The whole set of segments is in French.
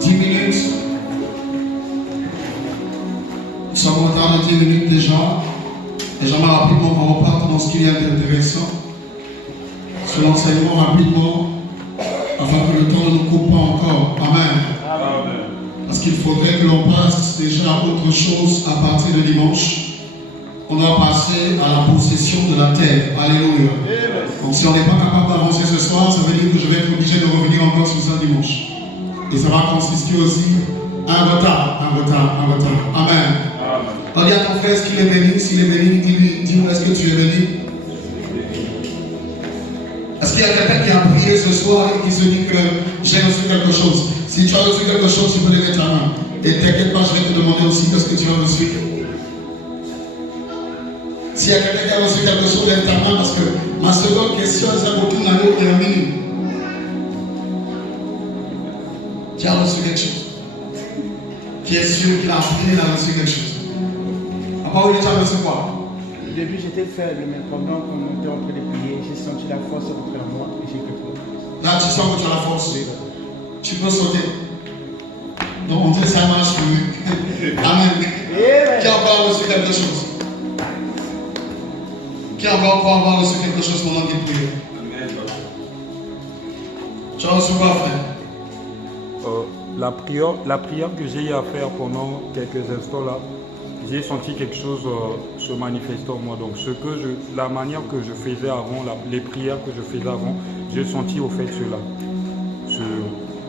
10 minutes. Nous sommes en retard de 10 minutes déjà. Et j'aimerais rapidement qu'on reparte dans ce qu'il y a d'intéressant. Sur l'enseignement rapidement, afin que le temps ne nous coupe pas encore. Amen. Amen. Parce qu'il faudrait que l'on passe déjà à autre chose à partir de dimanche. On doit passer à la possession de la terre. Alléluia. Donc si on n'est pas capable d'avancer ce soir, ça veut dire que je vais être obligé de revenir encore sur ça dimanche. Et ça va consister aussi à un retard. Amen. On dit à ton frère, est-ce qu'il est béni? S'il est béni, dis-moi, est-ce que tu es béni? Est-ce qu'il y a quelqu'un qui a prié ce soir et qui se dit que j'ai reçu quelque chose? Si tu as reçu quelque chose, tu peux lever ta main. Et t'inquiète pas, je vais te demander aussi qu'est-ce que tu as reçu. S'il y a quelqu'un qui a reçu quelque chose, lève ta main, parce que ma seconde question, c'est pour tout le monde qui est minimum. Tu as reçu quelque chose. Qui est sûr qu'il a prié, il a reçu quelque chose. À part où tu as reçu quoi? Au début, j'étais faible, mais pendant qu'on était en train de prier, j'ai senti la force rentrer en moi et j'ai pu prier. Là, tu sens que tu as la force. Tu peux sauter. Donc, on dit ça marche. Amen. Qui a encore reçu quelque chose? Qui a encore avoir reçu quelque chose pendant qu'il prie? Tu as reçu quoi, frère? La prière que j'ai eu à faire pendant quelques instants là, j'ai senti quelque chose se manifester en moi. Donc la manière que je faisais avant, les prières que je faisais avant, j'ai senti au fait cela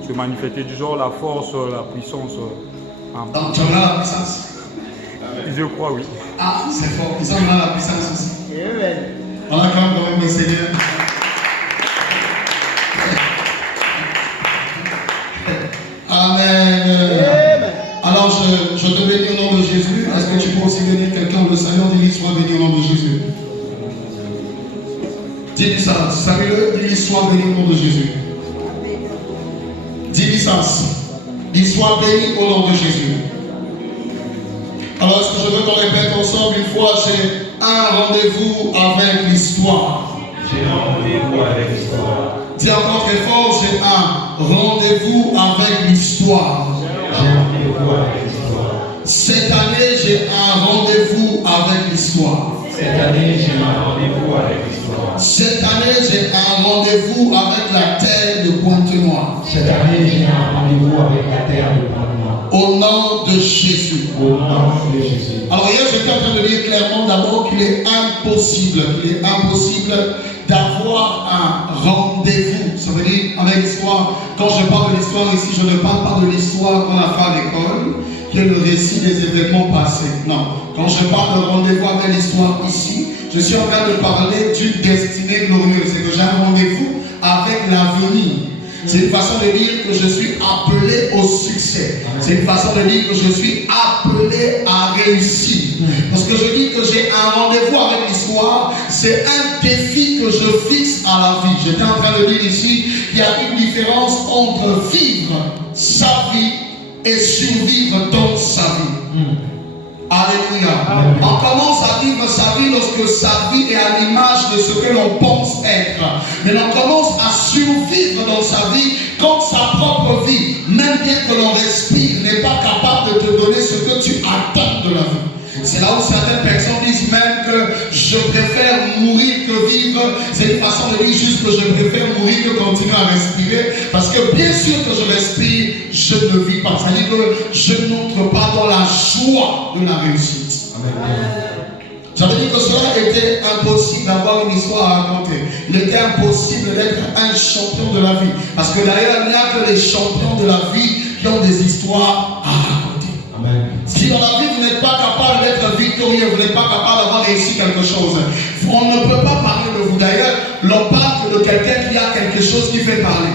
se manifester du genre la force, la puissance. Donc tu as la puissance? Je crois, oui. Ah, c'est fort. Ils ont la puissance aussi. Amen. On acclame quand même le Seigneur. Amen. Alors je te bénis au nom de Jésus. Est-ce que tu peux aussi bénir quelqu'un le Seigneur dit soit béni au nom de Jésus? Dis-lui ça. Salut-le, dis-lui soit béni au nom de Jésus. Dis-lui ça. Dis soit béni au nom de Jésus. Alors est-ce que je veux qu'on répète ensemble une fois? J'ai un rendez-vous avec l'histoire. J'ai un rendez-vous avec l'histoire. Dis encore très fort, j'ai un rendez-vous avec l'histoire. J'ai un rendez-vous avec l'histoire. Cette année, j'ai un rendez-vous avec l'histoire. Cette année, j'ai un rendez-vous avec l'histoire. Cette année, j'ai un rendez-vous avec la terre de Pointe-Noire. Cette année, j'ai un rendez-vous avec la terre de Pointe-Noire. Au nom de Jésus. Au nom de Jésus. Alors hier, j'étais en train de dire clairement d'abord qu'il est impossible d'avoir un rendez-vous. Ça veut dire avec l'histoire. Quand je parle de l'histoire ici, je ne parle pas de l'histoire qu'on a fait à l'école, qui est le récit des événements passés. Non. Quand je parle de rendez-vous avec l'histoire ici, je suis en train de parler d'une destinée glorieuse. C'est que j'ai un rendez-vous avec l'avenir. C'est une façon de dire que je suis appelé au succès. C'est une façon de dire que je suis appelé à réussir. Parce que je dis que j'ai un rendez-vous avec l'histoire, c'est un défi que je fixe à la vie. J'étais en train de dire ici qu'il y a une différence entre vivre sa vie et survivre dans sa vie. Alléluia. On commence à vivre sa vie lorsque sa vie est à l'image de ce que l'on pense être. Mais on commence à survivre dans sa vie quand sa propre vie, même bien que l'on respire, n'est pas capable de te donner ce que tu attends de la vie. C'est là où certaines personnes disent même que je préfère mourir que vivre. C'est une façon de dire juste que je préfère mourir que continuer à respirer. Parce que bien sûr que je respire, je ne vis pas. Ça veut dire que je n'entre pas dans la joie de la réussite. Ça veut dire que cela était impossible d'avoir une histoire à raconter. Il était impossible d'être un champion de la vie. Parce que d'ailleurs, il n'y a que les champions de la vie qui ont des histoires à raconter. Si dans la vie vous n'êtes pas capable d'être victorieux, vous n'êtes pas capable d'avoir réussi quelque chose, on ne peut pas parler de vous. D'ailleurs, l'on parle de quelqu'un qui a quelque chose qui fait parler.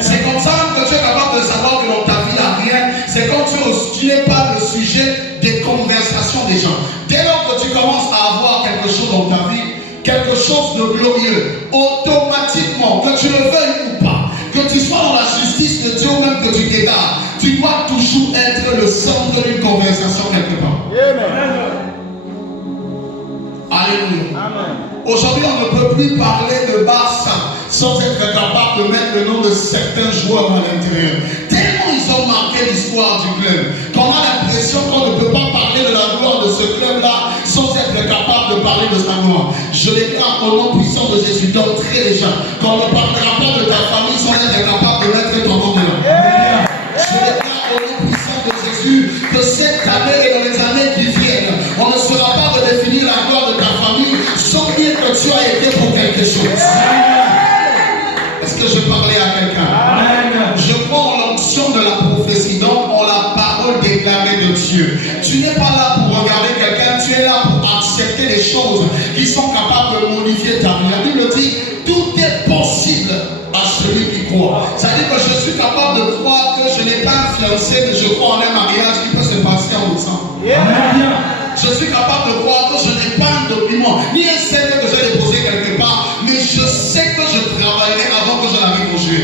C'est comme ça que tu es capable de savoir que dans ta vie il n'y a rien. C'est quand tu n'es pas le sujet des conversations des gens. Dès lors que tu commences à avoir quelque chose dans ta vie, quelque chose de glorieux, automatiquement, que tu le veuilles ou pas, que tu sois dans la justice de Dieu ou même que tu t'égares, tu dois toujours être le centre d'une conversation quelque part. Alléluia. Aujourd'hui, on ne peut plus parler de Barça sans être capable de mettre le nom de de certains joueurs à l'intérieur. Tellement ils ont marqué l'histoire du club qu'on a l'impression qu'on ne peut pas parler de la gloire de ce club-là sans être capable de parler de sa gloire. Je déclare au nom puissant de Jésus d'entrer déjà qu'on ne parlera pas de ta famille sans être capable de mettre ton nom là. Je déclare au nom puissant de Jésus que cette année et dans les années qui viennent, on ne sera pas redéfinir la gloire de ta famille sans dire que tu as été pour quelque chose. Est-ce que je parlais à quelqu'un? Je crois en l'onction de la prophétie, donc en la parole déclarée de Dieu. Tu n'es pas là pour regarder quelqu'un, tu es là pour accepter les choses qui sont capables de modifier ta vie. La Bible dit, tout est possible à celui qui croit. Ça veut dire que je suis capable de croire que je n'ai pas un fiancé, mais je crois en un mariage qui peut se passer en décembre. Je suis capable de croire que je n'ai pas un document, ni un CV que j'ai déposé quelque part, mais je sais que je travaillerai avant que je n'arrive au jeu.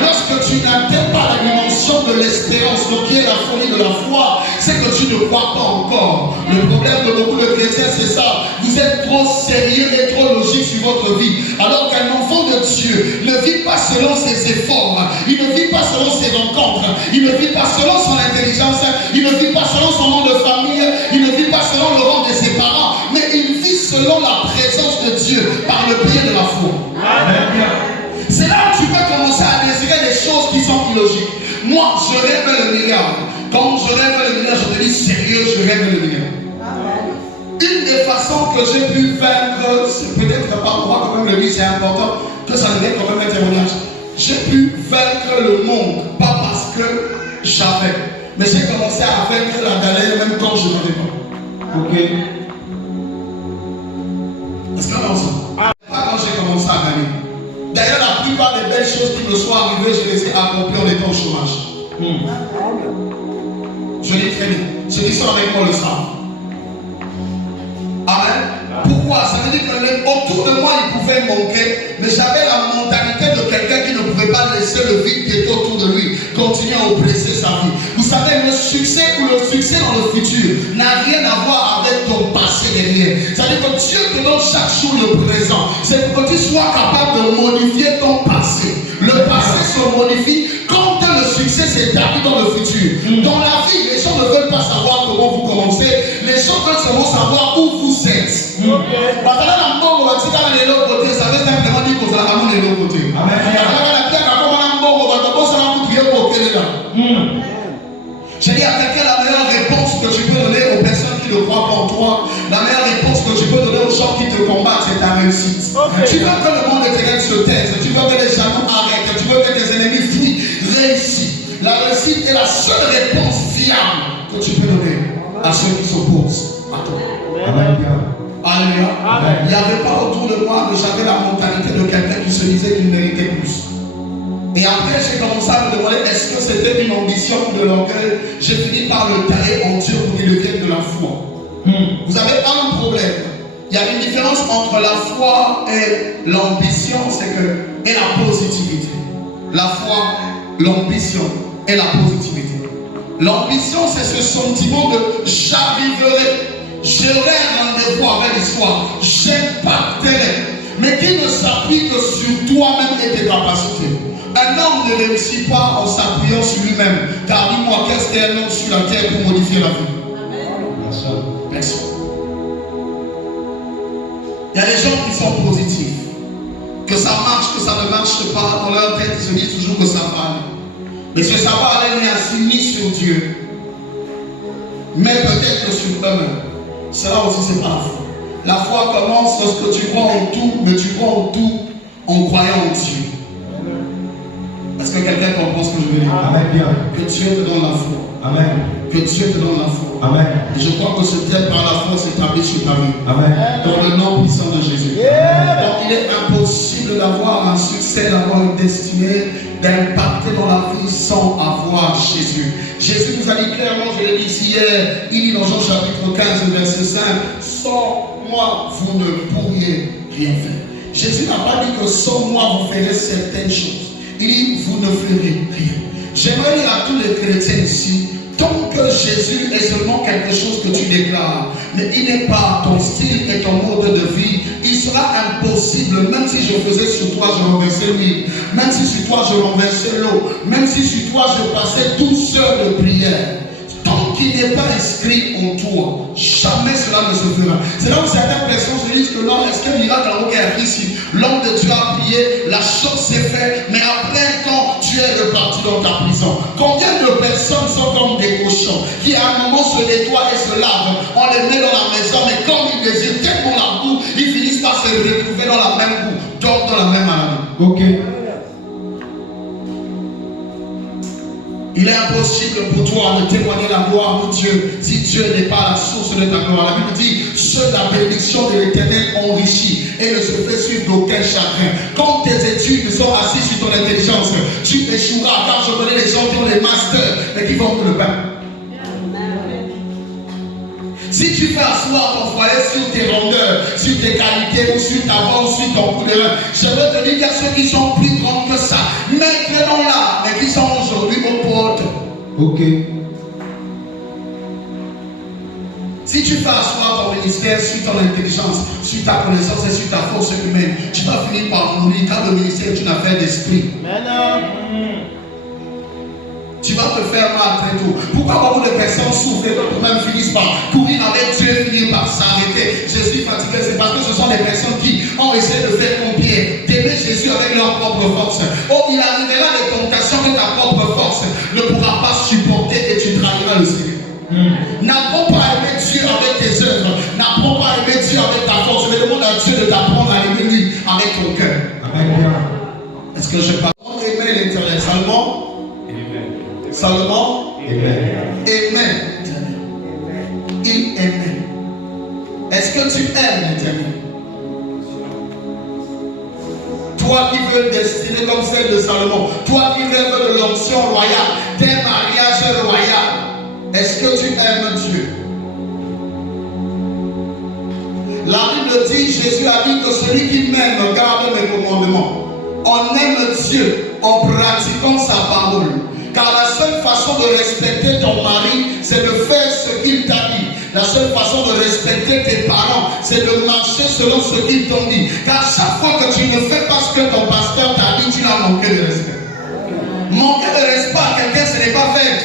Lorsque tu n'atteins pas la dimension de l'espérance, ce qui est la folie de la foi, c'est que tu ne crois pas encore. Le problème de beaucoup de chrétiens, c'est ça. Vous êtes trop sérieux et trop logique sur votre vie. Alors qu'un enfant de Dieu ne vit pas selon ses efforts, il ne vit pas selon ses rencontres, il ne vit pas selon son intelligence, il ne vit pas selon son nom de famille, il ne vit pas selon le rang de ses parents, mais il vit selon la présence de Dieu par le biais de la foi. C'est là où tu peux commencer à désirer des choses qui sont illogiques. Moi, je rêve le milliard. Quand je rêve le milliard, je te dis sérieux, je rêve le milliard. Une des façons que j'ai pu vaincre, c'est peut-être pas moi, quand même le dire, c'est important que ça devienne quand même un témoignage. J'ai pu vaincre le monde, pas parce que j'avais, mais j'ai commencé à vaincre la galère même quand je n'avais pas. Ok. Est-ce qu'on a ça? Pas quand j'ai commencé à gagner. D'ailleurs, la plupart des belles choses qui me sont arrivées, je les ai accomplies en étant au chômage. Je l'ai très bien. Ceux qui sont avec moi le savent. Amen. Pourquoi? Ça veut dire que autour de moi, il pouvait manquer, mais j'avais la mentalité de quelqu'un qui ne pouvait pas laisser le vide qui était autour de lui continuer à oppresser sa vie. Vous savez, le succès ou le succès dans le futur n'a rien à voir avec ton passé derrière. Ça veut dire que Dieu te donne chaque jour le présent. C'est pour que tu sois capable de modifier ton passé. Le passé se modifie quand le succès s'est établi dans le futur. Dans la vie, les gens ne veulent pas savoir comment vous commencez. Les gens veulent seulement savoir où vous êtes. J'ai dit à quelqu'un la meilleure réponse que tu peux donner aux personnes qui ne croient pas en toi, la meilleure réponse que tu peux donner aux gens qui te combattent, c'est ta réussite. Tu veux que le monde éternel se taise, tu veux que les jaloux arrêtent, tu veux que tes ennemis fuient, réussis. La réussite est la seule réponse fiable que tu peux donner à ceux qui s'opposent à toi. Amen. Alléluia. Il n'y avait pas autour de moi, mais j'avais la mentalité de quelqu'un qui se disait qu'il méritait plus. Et après, j'ai commencé à me demander est-ce que c'était une ambition ou de l'orgueil. J'ai fini par le tailler en Dieu pour qu'il devienne de la foi. Vous avez un problème. Il y a une différence entre la foi et l'ambition, c'est que et la positivité. La foi, l'ambition et la positivité. L'ambition, c'est ce sentiment de j'arriverai. J'aurai un rendez-vous avec l'histoire, j'impacterai, mais qui ne s'appuie que sur toi-même et tes capacités. Un homme ne réussit pas en s'appuyant sur lui-même, car dis-moi, qu'est-ce qu'un homme sur la terre pour modifier la vie? Merci. Il y a des gens qui sont positifs, que ça marche, que ça ne marche pas, dans leur tête, ils se disent toujours que ça va aller. Mais ce ça va aller n'est assis ni sur Dieu, mais peut-être sur eux-mêmes. Cela aussi, c'est pas la foi. La foi commence lorsque tu crois en tout, mais tu crois en tout en croyant en Dieu. Est-ce que quelqu'un comprend ce que je veux dire? Amen. Que Dieu te donne la foi. Amen. Que Dieu te donne la foi. Amen. Et je crois que ce terme par la foi s'établit sur ta vie. Amen. Dans le nom puissant de Jésus. Donc il est impossible d'avoir un succès, d'avoir une destinée, d'impacter dans la vie sans avoir Jésus. Jésus nous a dit clairement, je l'ai dit hier, il dit dans Jean chapitre 15, verset 5, sans moi, vous ne pourriez rien faire. Jésus n'a pas dit que sans moi, vous ferez certaines choses. Il dit, vous ne ferez rien. J'aimerais dire à tous les chrétiens ici, Tant que Jésus est seulement quelque chose que tu déclares, mais il n'est pas ton style et ton mode de vie, il sera impossible, même si je faisais sur toi, je renversais l'huile, même si sur toi je renversais l'eau, même si sur toi je passais 12 heures de prière. Tant qu'il n'est pas inscrit en toi, jamais cela ne se fera. C'est là où certaines personnes se disent que non, est-ce qu'un miracle en est arrivé ici? L'homme de Dieu a prié, la chose s'est faite, mais après un temps, tu es reparti dans ta prison. Combien de personnes sont comme des cochons qui à un moment se nettoient et se lavent, on les met dans la maison, mais comme ils désirent tellement la boue, ils finissent par se retrouver dans la même boue, donc dans la même maladie. Ok. Il est impossible pour toi de témoigner la gloire de Dieu si Dieu n'est pas la source de ta gloire. La Bible dit, seule la bénédiction de l'Éternel enrichit et ne se fait suivre d'aucun chagrin. Quand tes études sont assises sur ton intelligence, tu échoueras, car je connais les gens qui ont les masters mais qui vont pour le pain. Si tu fais asseoir ton foyer sur tes rondeurs, sur tes qualités ou sur ta voix ou sur ton coup de main, je veux te dire qu'il y a ceux qui sont plus grands que ça, maintenant là, mais qui sont aujourd'hui aux portes. Ok. Si tu fais asseoir ton ministère sur ton intelligence, sur ta connaissance et sur ta force humaine, tu vas finir par mourir car le ministère est une affaire d'esprit. Tu vas te faire mal très tôt. Pourquoi beaucoup de personnes souffrent et d'autres même finissent par courir avec Dieu et finir par s'arrêter? Je suis fatigué, c'est parce que ce sont des personnes qui ont essayé de faire comme Pierre, d'aimer Jésus avec leur propre force. Oh, il arrivera des tentations que ta propre force ne pourra pas supporter et tu trahiras le Seigneur. N'apprends pas à aimer Dieu avec tes œuvres, n'apprends pas à aimer Dieu avec ta force, mais demande à Dieu de t'apprendre à aimer lui avec ton cœur. Est-ce que je parle? Aimer l'Éternel seulement? Salomon aimait l'Éternel. Il aimait. Est-ce que tu aimes l'Éternel? Toi qui veux une destinée comme celle de Salomon, toi qui rêves de l'onction royale, d'un mariage royal, est-ce que tu aimes Dieu? La Bible dit, Jésus a dit que celui qui m'aime garde mes commandements. On aime Dieu en pratiquant sa parole. Car la seule façon de respecter ton mari, c'est de faire ce qu'il t'a dit. La seule façon de respecter tes parents, c'est de marcher selon ce qu'ils t'ont dit. Car chaque fois que tu ne fais pas ce que ton pasteur t'a dit, tu as manqué de respect. Manquer de respect à quelqu'un, ce n'est pas faire.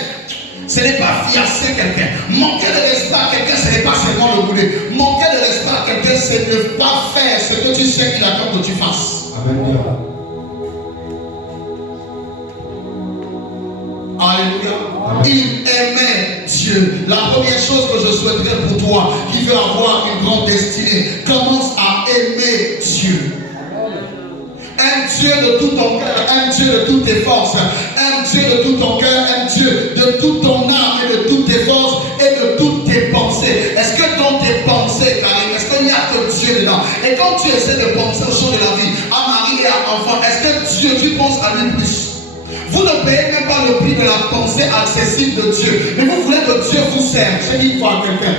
Ce n'est pas fiasser quelqu'un. Manquer de respect à quelqu'un, ce n'est pas seulement le bouler. Manquer de respect à quelqu'un, c'est ne pas faire ce que tu sais qu'il attend que tu fasses. Amen. Alléluia. Il aimait Dieu. La première chose que je souhaiterais pour toi qui veut avoir une grande destinée, commence à aimer Dieu. Aime Dieu de tout ton cœur, aime Dieu de toutes tes forces, aime Dieu de tout ton cœur, aime Dieu de toute ton âme et de toutes tes forces et de toutes tes pensées. Est-ce que dans tes pensées, Karine, est-ce qu'il n'y a que Dieu dedans? Et quand tu essaies de penser aux choses de la vie, à Marie et à l'enfant, est-ce que Dieu, tu penses à lui plus? Vous ne payez même pas le prix de la pensée accessible de Dieu. Mais vous voulez que Dieu vous serve. J'ai dit une fois à quelqu'un.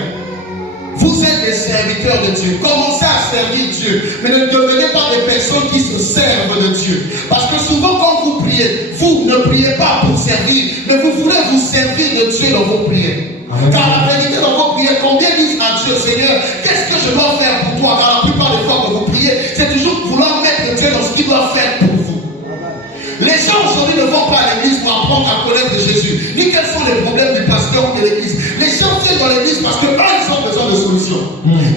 Vous êtes des serviteurs de Dieu. Commencez à servir Dieu. Mais ne devenez pas des personnes qui se servent de Dieu. Parce que souvent quand vous priez, vous ne priez pas pour servir. Mais vous voulez vous servir de Dieu dans vos prières. Car la vérité dans vos prières, combien disent à Dieu, Seigneur, qu'est-ce que je dois faire pour toi? Car la plupart des fois que vous priez, c'est toujours vouloir mettre Dieu dans ce qu'il doit faire pour vous. Les gens aujourd'hui ne vont pas à l'église pour apprendre à connaître Jésus, ni quels sont les problèmes du pasteur ou de l'église. Les gens viennent dans l'église parce que ils ont besoin de solutions.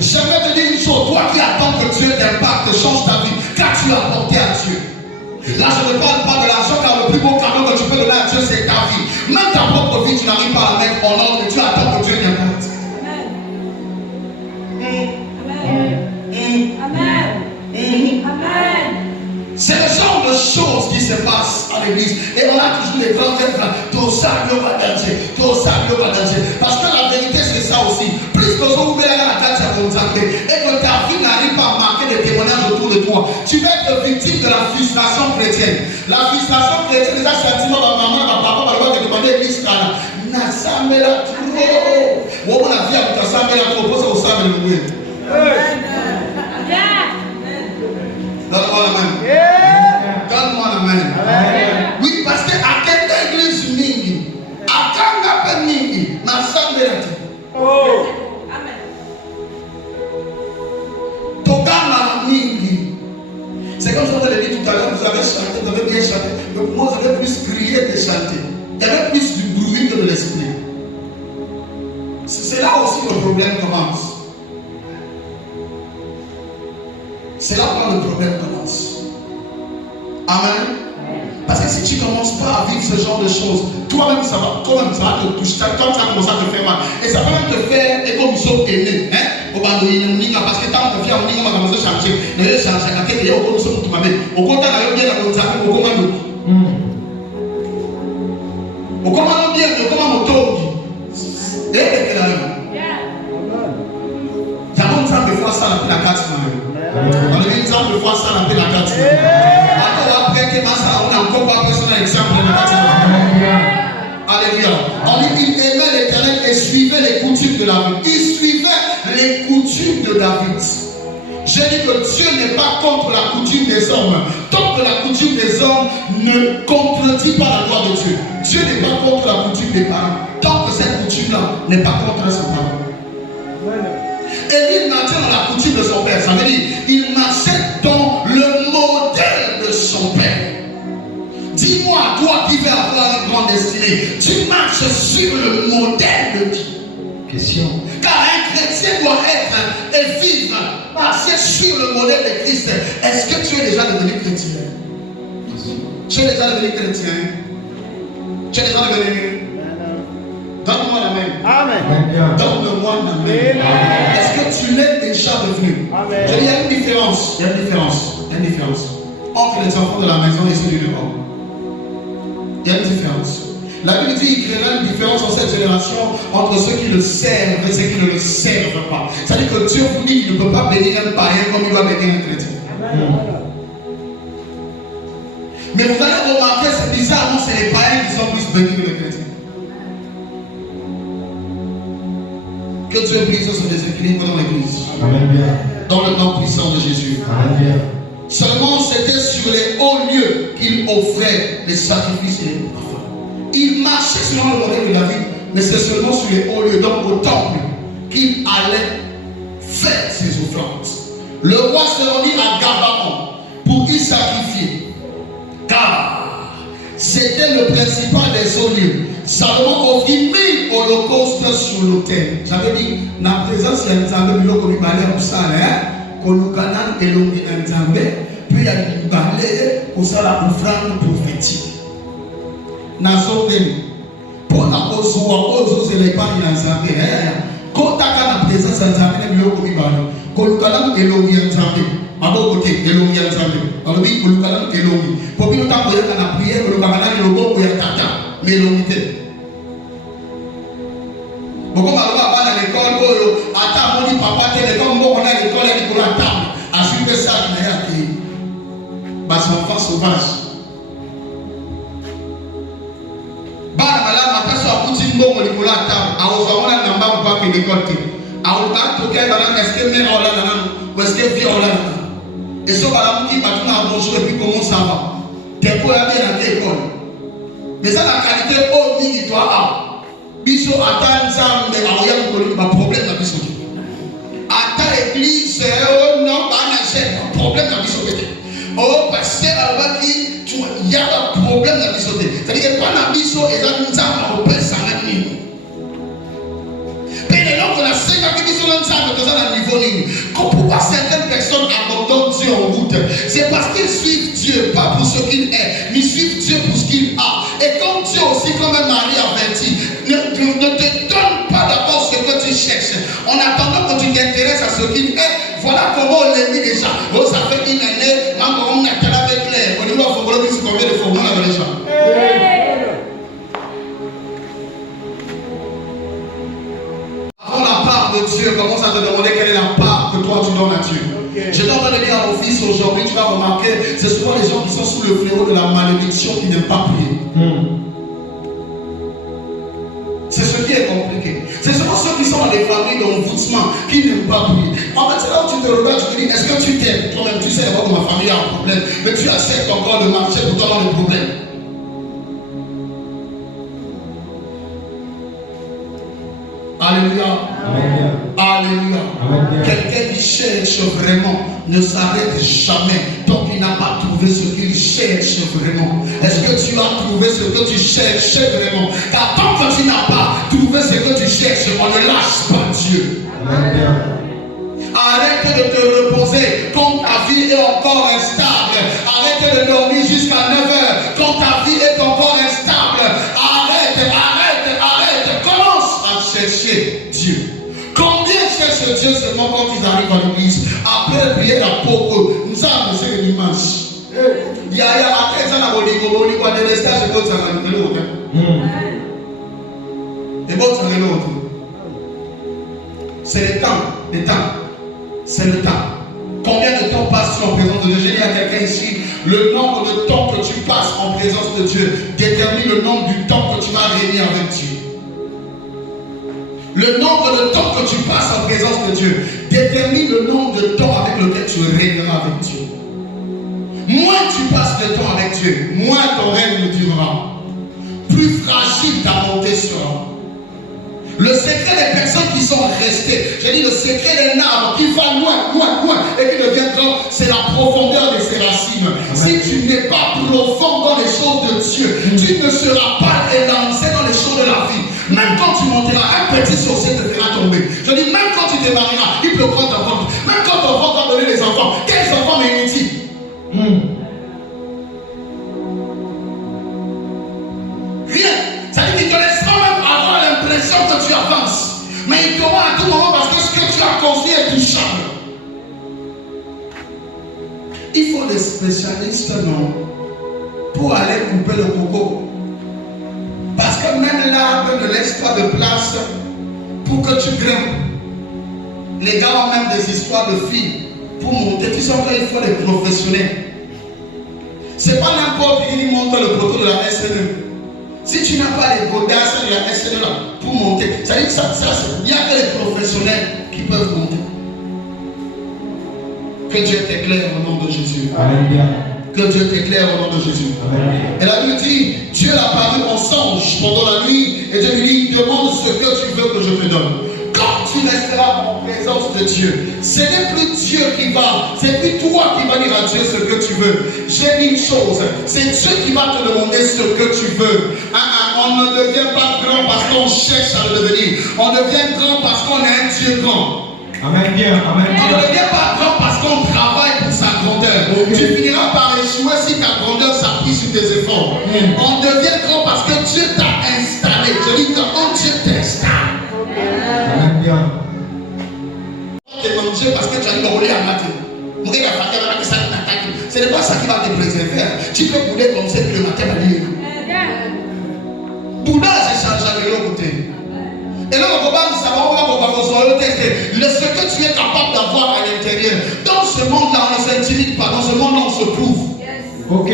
J'aimerais te dire une chose, toi qui attends que Dieu t'impacte, change ta vie, car tu as apporté à Dieu. Là, je ne parle pas de l'argent, car le plus beau cadeau que tu peux donner à Dieu, c'est ta vie. Même ta propre vie, tu n'arrives pas à la mettre en ordre, et tu attends que Dieu t'impacte. C'est le genre de choses qui se passent à l'église. Et on a toujours des grands êtres là. Parce que la vérité, c'est ça aussi. Plus que vous ouvrez la tête à consacrer et que ta vie n'arrive pas à marquer des témoignages autour de toi, tu vas être victime de la frustration chrétienne. La frustration chrétienne, c'est un sentiment de maman, de papa, de loi de demander l'église. Nasamela trop. Ou on a dit à Nasamela trop. Pour ça, vous savez le mourir. Donne-moi la main. Donne-moi la main. Oui, parce que à quelle église mingi, à quelle mingi, chanter. Il y avait plus du bruit que de l'esprit. C'est là aussi que le problème commence. C'est là où le problème commence. Amen. Parce que si tu ne commences pas à vivre ce genre de choses, toi-même ça va te toucher, comme ça commence à te faire mal. Et ça peut même te faire comme ils sont aînés. Parce que tant qu'on vient, on va commencer à changer. On va changer. On compte à la bien, on commande. On commande bien, on commande auto. Et avec la J'avais une femme de fois ça la carte. On a une femme de fois ça la carte. Après que on a encore pas besoin d'un exemple de la carte. Alléluia. On dit qu'il aimait l'Éternel et suivait les coutumes de David. Il suivait les coutumes de David. J'ai dit que Dieu n'est pas contre la coutume des hommes. Tant que la coutume des hommes ne contredit pas la loi de Dieu. Dieu n'est pas contre la coutume des parents. Tant que cette coutume-là n'est pas contre son parent. Et il marchait dans la coutume de son père. Ça veut dire, il marchait dans le modèle de son père. Dis-moi, toi qui veux avoir une grande destinée, tu marches sur le modèle de qui? Question. Car un chrétien doit être et vivre, marcher sur le modèle de Christ. Est-ce que tu es déjà devenu chrétien? Tu es déjà devenu chrétien? Tu es déjà devenu? Donne-moi la main. Amen. Donne-moi la main. Est-ce que tu l'es déjà devenu? Amen. Je dis, il y a une différence. Il y a une différence. Il y a une différence entre les enfants de la maison et ceux du dehors. Il y a une différence. La Bible dit qu'il créera une différence en cette génération entre ceux qui le servent et ceux qui ne le servent pas. C'est-à-dire que Dieu vous dit qu'il ne peut pas bénir un païen comme il doit bénir un chrétien. Mais vous allez remarquer, c'est bizarre, c'est les païens qui sont plus bénis que les chrétiens. Que Dieu brise ce déséquilibre dans l'église. Dans le nom puissant de Jésus. Amen. Seulement c'était sur les hauts lieux qu'il offrait les sacrifices et les offrandes. Il marchait selon le modèle de David, mais c'est seulement sur les hauts lieux, donc au temple, qu'il allait faire ses offrandes. Le roi se rendit à Gabaon pour y sacrifier, car c'était le principal des hauts lieux. Salomon offrit 1000 holocaustes sur l'autel. J'avais dit, dans la présence, il y a un Zambé, il y a un salaire, Kolukanan et l'Onginan Zambé, puis il y a un balai pour ça la offrande prophétique. Nazobé, pour la cause de l'épargne dans Zambé, quand tu as la présence dans Zambé, il y a un Kolukanan et l'Onginan Zambé. À bon côté, et l'on y a Zambé. Alors, oui, Kolukanan et l'Ongi. Pour nous, tant qu'on a la prière, Kolukanan et l'Ongi, il y a Tata. Mais l'unité. Beaucoup à l'école, à table, on dit papa, comme on a l'école, il est à table. À suivre ça, il y a qui. Parce qu'on fait sauvage. Bah, là, ma personne a poussé une bombe, il est à table. À Osawa, on n'a pas que l'école. À Osawa, est-ce que mère en a ou est-ce que fille en a? Et ce balade qui va tout à bonjour et puis comment ça va? T'es pour aller dans l'école. Mais ça, la qualité haute ni toi a. Biso attend ça, mais il y a un problème dans biso. Attends l'église, non, pas un problème dans biso. Oh, parce que il y a un problème dans biso. C'est-à-dire que pas dans biso, et ça nous a repéré ça même. Mais les gens qui ont 5 ans qui sont dans le niveau, pourquoi certaines personnes abandonnent Dieu en route? C'est parce qu'ils suivent Dieu, pas pour ce qu'il est, mais suivent Dieu pour ce qu'il a. Et comme Dieu aussi, comme Marie avertit, ne te donne pas d'abord ce que tu cherches. En attendant que tu t'intéresses à ce qu'il est, voilà comment on l'a mis déjà. Oh, ça fait une année, maintenant on a qu'à avec l'air. Au niveau de Fogolo, c'est combien de Fogolo on a déjà? Avant la part de Dieu, commence à te demander quelle est la part que toi tu donnes à Dieu. Je dois te le dire à mon fils aujourd'hui, tu vas remarquer, c'est souvent les gens qui sont sous le fléau de la malédiction qui n'aiment pas prier. C'est ce qui est compliqué. C'est souvent ceux qui sont dans les familles d'envoûtement qui n'aiment pas prier. En fait, c'est là où tu te regardes, tu te dis, est-ce que tu t'aimes? Toi-même, tu sais d'abord que ma famille a un problème, mais tu acceptes encore de marcher pour toi dans le problème. Alléluia. Alléluia. Quelqu'un qui cherche vraiment ne s'arrête jamais Donc il n'a pas trouvé ce qu'il cherche vraiment. Est-ce que tu as trouvé ce que tu cherchais vraiment? Car tant que tu n'as pas trouvé ce que tu cherches, on ne lâche pas Dieu. Arrête de te reposer quand ta vie est encore instable. Arrête de dormir jusqu'à 9 heures quand ta vie est encore instable. Arrête. Commence à chercher Dieu. Combien cherchent Dieu seulement quand ils arrivent à l'église? Après la prière, la pauvre, nous avons fait le dimanche. Il y a après ça, on a dit que les stages de l'autre, c'est le temps. C'est le temps. Combien de temps passes-tu en présence de Dieu? J'ai dit à quelqu'un ici, le nombre de temps que tu passes en présence de Dieu détermine le nombre du temps que tu vas régner avec Dieu. Le nombre de temps que tu passes en présence de Dieu détermine le nombre de temps avec lequel tu régneras avec Dieu. Moins tu passes de temps avec Dieu, moins ton règne durera. Plus fragile ta montée sera. Le secret des personnes qui sont restées, j'ai dit le secret d'un arbre qui va loin et qui devient grand, c'est la profondeur de ses racines. Si tu n'es pas profond dans les choses de Dieu, tu ne seras pas élancé dans les choses de la vie. Même quand tu monteras, un petit sorcier te fera tomber. Je dis, même quand tu te marieras, il peut prendre ta compte. Même quand ton enfant t'a donné des enfants, quels enfants mais inutiles? Rien. Ça veut dire qu'ils te laisseront même avoir l'impression que tu avances. Mais ils t'auront à tout moment parce que ce que tu as construit est touchable. Il faut des spécialistes, non, pour aller couper le coco. Parce que même l'arbre ne laisse pas de place pour que tu grimpes. Les gars ont même des histoires de filles pour monter. Tu sais qu'il faut des professionnels. C'est pas n'importe qui monte le poteau de la SNE. Si tu n'as pas les godasses de la SNE là pour monter, ça veut dire que il n'y a que les professionnels qui peuvent monter. Que Dieu t'éclaire au nom de Jésus. Amen. Que Dieu t'éclaire au nom de Jésus. Amen. Et la Bible dit, Dieu l'a parlé en songe pendant la nuit et Dieu lui dit, demande ce que tu veux que je te donne. Quand tu resteras en présence de Dieu, ce n'est plus Dieu qui va, c'est plus toi qui vas dire à Dieu ce que tu veux. J'ai dit une chose, c'est Dieu qui va te demander ce que tu veux. On ne devient pas grand parce qu'on cherche à le devenir. On devient grand parce qu'on est un Dieu grand. Amen bien. On ne devient pas grand parce qu'on travaille pour sa grandeur. Tu finiras par échouer si ta grandeur s'appuie sur tes efforts. On devient grand parce que Dieu t'a installé. Je dis que quand Dieu t'installe, Amen bien. tu es dans Dieu parce que tu as dit rouler à matin. Ce n'est pas ça qui va te préserver. Tu peux couler comme ça le matin à l'île. Bouddha, c'est changé de l'autre côté. Et là, on va ce que tu es capable d'avoir à l'intérieur. Dans ce monde-là, on ne s'intimide pas. Dans ce monde-là, on se prouve. Ok.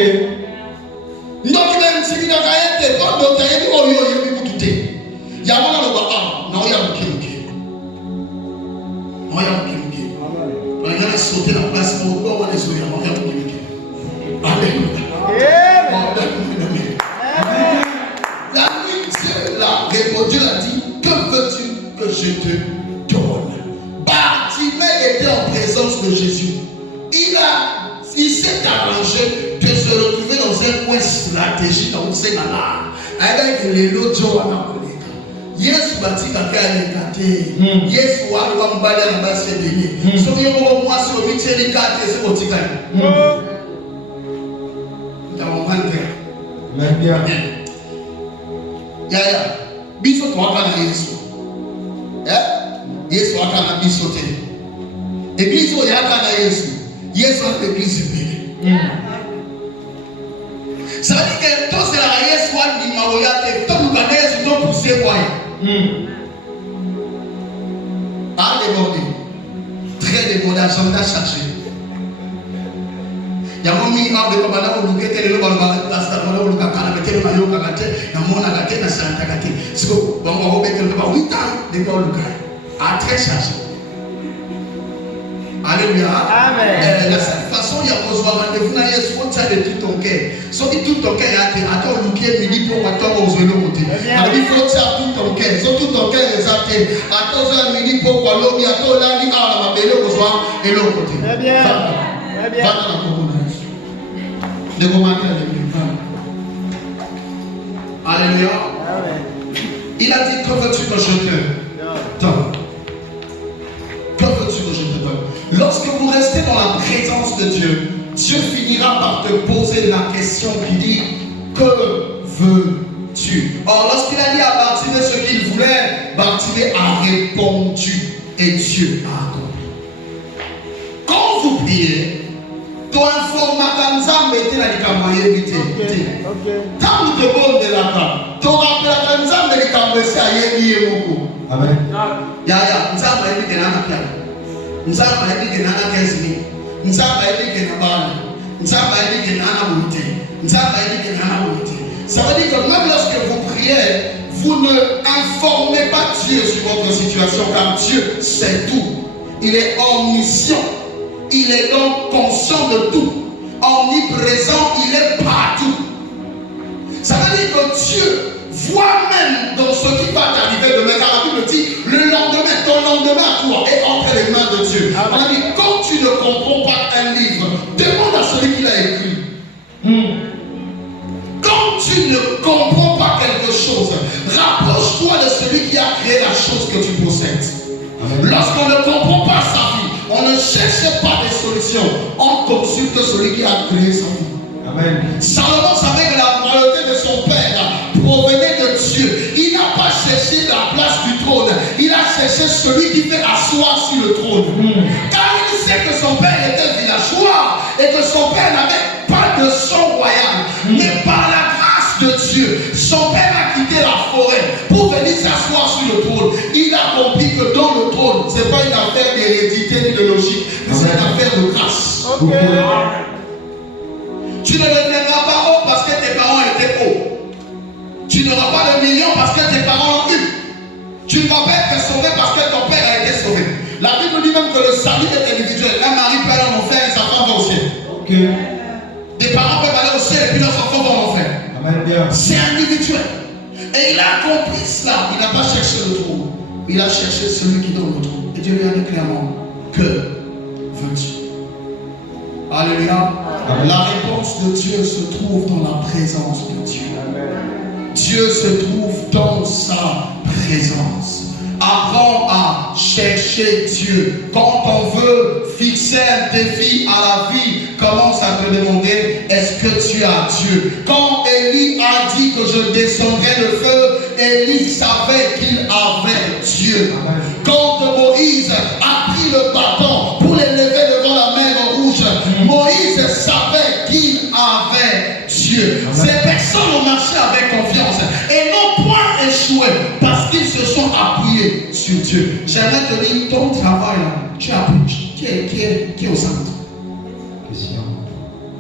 Sauter la place pour voir les souris. La nuit, Dieu l'a répondu, Dieu l'a dit, que veux-tu que je te donne? Bartimée était en présence de Jésus. Il s'est arrangé de se retrouver dans un coin stratégique dans Sénala. Avec les lots de Yesu batika kaya kate. Yesu alikuwa mbaya na basi yenyewe. So hiyo mwasi wa micheli kate sio tika. Ndamwante. Amen. Ya. Biso twaka na Yesu. Yesu aka na biso te. Église yaka na Yesu. Yesu a l'église belle. Ça veut dire que tout c'est la Yesu a dit maoyate, tout le monde Yesu doit pousser quoi. À déborder, très débordé, agenda chargé. Il y a un moment où il y a un moment où il y a un moment où il y a un moment où il y a un moment où il y a un moment où il y a un moment où à très chargé. Alléluia. Amen. De cette façon, il y a besoin de rendez-vous. Il faut de tout ton cœur. Sauf que tout ton cœur est à ton looké, midi pour attendre aux yeux de côté. Il faut tout ton cœur. Sauf tout ton cœur est à ton midi pour quoi l'eau, à ton lundi, à la belle aux soirs et l'autre côté. Très bien. Va dans la communauté. De commentaires de Dieu. Alléluia. Il a dit, que veux-tu que je te donne? Que veux-tu que je te donne? Lorsque vous restez dans la présence de Dieu, Dieu finira par te poser la question qui dit, que veux-tu? Or, lorsqu'il a dit à Bartimée ce qu'il voulait, Bartimée a répondu et Dieu a accompli. Quand vous priez, ton information mettez la likamaya éviter. Tant que tu bonnes de la table, ton rappel de likamaya c'est aïe beaucoup. Amen. Ya, nous avons évité la piano. Nous avons évité la 15 000. Nous avons évité la balle. Nous avons évité la montée. Nous avons évité la montée. Ça veut dire que même lorsque vous priez, vous ne informez pas Dieu sur votre situation, car Dieu sait tout. Il est omniscient. Il est donc conscient de tout. Omniprésent, il est partout. Ça veut dire que Dieu voit même dans ce qui va t'arriver demain. Car la Bible dit, le lendemain, ton lendemain à toi est entre les mains de Dieu. On a dit, quand tu ne comprends pas un livre, demande à celui qui l'a écrit. Quand tu ne comprends pas quelque chose, rapproche-toi de celui qui a créé la chose que tu possèdes. Lorsqu'on ne comprend pas sa vie, on ne cherche pas des solutions. On consulte celui qui a créé sa vie. Amen. Salomon savait que la royauté de son père provenait de Dieu. Il n'a pas cherché la place du trône. Il a cherché celui qui fait asseoir sur le trône. Car il sait que son père était villageois et que son père n'avait pas de son royal. Mais par la grâce de Dieu, son père a quitté la forêt pour venir s'asseoir sur le trône. Il a compris que dans le trône, ce n'est pas une affaire d'hérédité ni de logique, mais c'est une affaire de grâce. Tu ne deviendras pas haut parce que tes parents étaient hauts. Tu n'auras pas de millions parce que tes parents l'ont eu. Tu ne vas pas être sauvé parce que ton père a été sauvé. La Bible dit même que le salut est individuel. Un mari peut aller en enfer et sa femme va au ciel. Des parents peuvent aller au ciel et puis leurs enfants vont en enfer. C'est individuel. Et il a compris cela. Il n'a pas cherché le trône. Il a cherché celui qui donne le trône. Et Dieu lui a dit clairement, que veux-tu? Alléluia. La réponse de Dieu se trouve dans la présence de Dieu. Dieu se trouve dans sa présence. Apprends à chercher Dieu. Quand on veut fixer un défi à la vie, commence à te demander, est-ce que tu as Dieu? Quand Élie a dit que je descendrai le feu, Élie savait qu'il avait Dieu. Quand Moïse a pris le bâton pour l'élever devant la mer rouge, Moïse savait qu'il avait Dieu. Ces personnes ont marché avec confiance et n'ont point échoué parce qu'ils se sont appuyés sur Dieu. J'aimerais te dire, ton travail, tu as qui est au centre?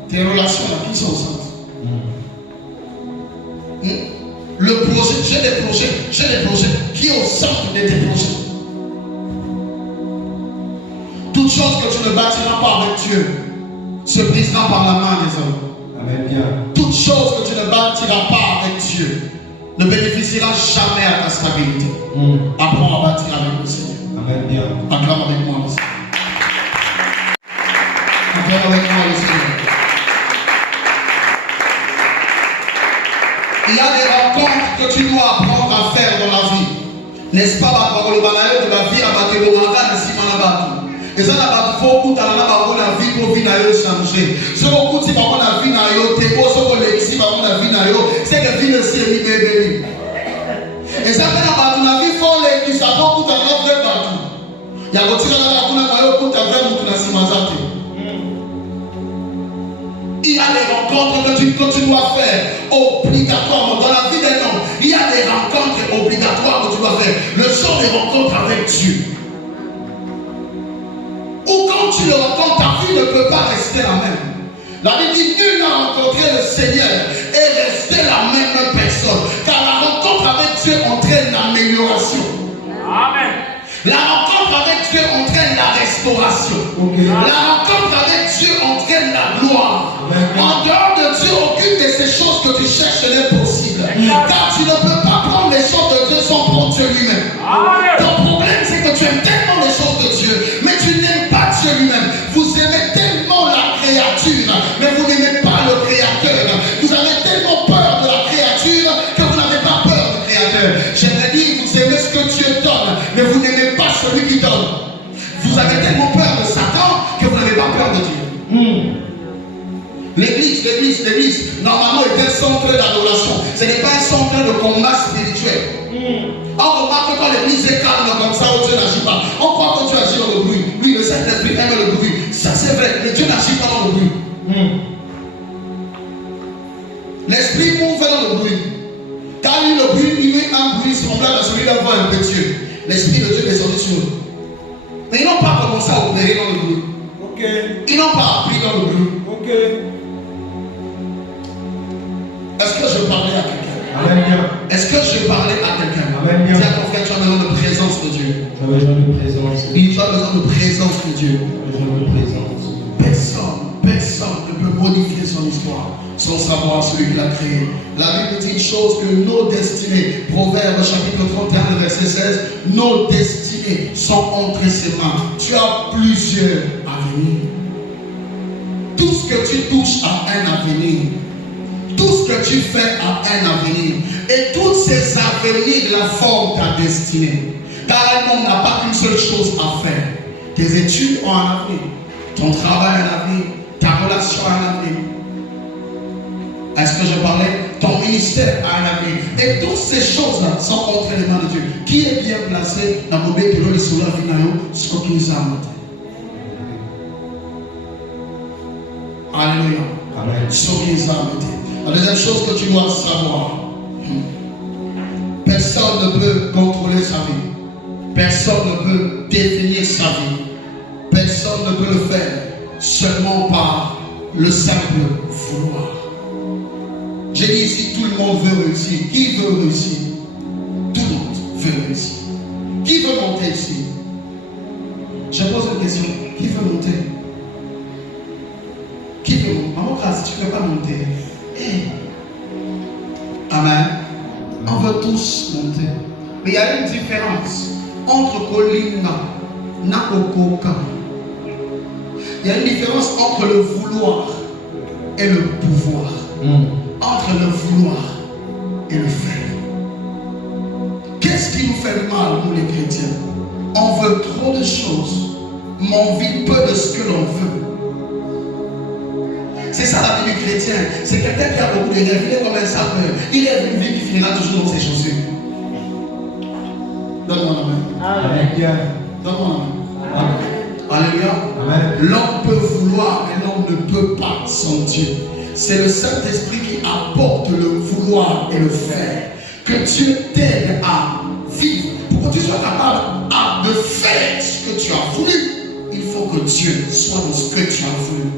Tes relations là, qui sont au centre? Le projet, j'ai des projets, qui est au centre de tes projets? Toute chose que tu ne bâtiras pas avec Dieu se brisera par la main des hommes. Amen. Toute chose que tu ne bâtiras pas avec Dieu ne bénéficiera jamais à ta stabilité. Apprends à bâtir avec le Seigneur. Amen. Acclame avec moi le Seigneur. Acclame avec moi le Seigneur. Il y a des rencontres que tu dois apprendre à faire dans la vie. N'est-ce pas, le balaye de la vie à Bakeloranga, Nesimanabatu. Et ça, il faut que la vie pour vivre changer. Ce que tu vas la vie na yo, t'es beau, ce que l'exi va la vie na yo, c'est que vie ne s'est ni bébé. Et ça fait la vie faut les qui savent que tu as la vraie partout. Il y a d'autres qui ont la vraie pour ta vraie moutou na simazate. Il y a des rencontres que tu dois faire obligatoirement dans la vie d'un homme. Il y a des rencontres obligatoires que tu dois faire. Le genre des rencontres avec Dieu. Ou quand tu le rencontres, ta vie ne peut pas rester la même. La Bible dit, nul n'a rencontré le Seigneur et resté la même personne. Car la rencontre avec Dieu entraîne l'amélioration. Amen. La rencontre avec Dieu entraîne la restauration. La rencontre avec Dieu entraîne la gloire. En dehors de Dieu, aucune de ces choses que tu cherches n'est possible. Car tu ne peux pas prendre les choses de Dieu sans prendre Dieu lui-même. Ton problème, c'est que tu aimes tellement les choses de Dieu, mais tu n'aimes pas Dieu lui-même. Vous aimez tellement la créature, mais vous n'aimez pas le Créateur. normalement, est un centre d'adoration. Ce n'est pas un centre de combat spirituel. On remarque que quand l'église est calme comme ça, où Dieu n'agit pas. On croit que Dieu agit dans le bruit. Oui, le Saint-Esprit aime le bruit. Ça, c'est vrai, mais Dieu n'agit pas dans le bruit. L'esprit move dans le bruit. Quand il y a le bruit, il y a un bruit semblable à celui d'un vent impétueux. L'esprit de Dieu est descendu sur eux. Mais ils n'ont pas commencé à opérer dans le bruit. Ils n'ont pas appris dans le bruit. Est-ce que je parlais à quelqu'un? Est-ce que je parlais à quelqu'un? Dis à ton frère, tu as besoin de présence de Dieu. Tu as besoin de présence. Oui, tu as besoin de présence de Dieu. Personne ne peut modifier son histoire sans savoir celui qui l'a créé. La Bible dit une chose, que nos destinées, Proverbe chapitre 31, verset 16, nos destinées sont entre ses mains. Tu as plusieurs avenirs. Tout ce que tu touches a un avenir. Tout ce que tu fais a un avenir. Et tous ces avenirs la forment ta destinée. Car un homme n'a pas qu'une seule chose à faire. Tes études ont un avenir. Ton travail a un avenir. Ta relation a un avenir. Est-ce que je parlais? Ton ministère a un avenir. Et toutes ces choses-là sont entre les mains de Dieu. Qui est bien placé dans le bec de l'eau de Soula Finayo, ce qui nous a monté. Alléluia. Ce qui nous a monté. La deuxième chose que tu dois savoir, personne ne peut contrôler sa vie. Personne ne peut définir sa vie. Personne ne peut le faire seulement par le simple vouloir. J'ai dit ici, tout le monde veut réussir. Qui veut réussir? Tout le monde veut réussir. Qui veut monter ici? Je pose une question. Qui veut monter? Qui veut monter? Maman Grace, tu ne peux pas monter. Hey. Amen. On veut tous monter. Mais il y a une différence entre Colina et Nakokoka. Il y a une différence entre le vouloir et le pouvoir. Entre le vouloir et le faire. Qu'est-ce qui nous fait mal, nous les chrétiens? On veut trop de choses, mais on vit peu de ce que l'on veut. C'est ça la vie du chrétien. C'est quelqu'un qui a beaucoup de rêves. Il est comme un sapeur. Il rêve une vie qui finira toujours dans ses chaussures. Donne-moi la main. Amen. Donne-moi la main. Alléluia. L'homme peut vouloir, mais l'homme ne peut pas sans Dieu. C'est le Saint-Esprit qui apporte le vouloir et le faire. Que Dieu t'aide à vivre. Pour que tu sois capable de faire ce que tu as voulu, il faut que Dieu soit dans ce que tu as voulu.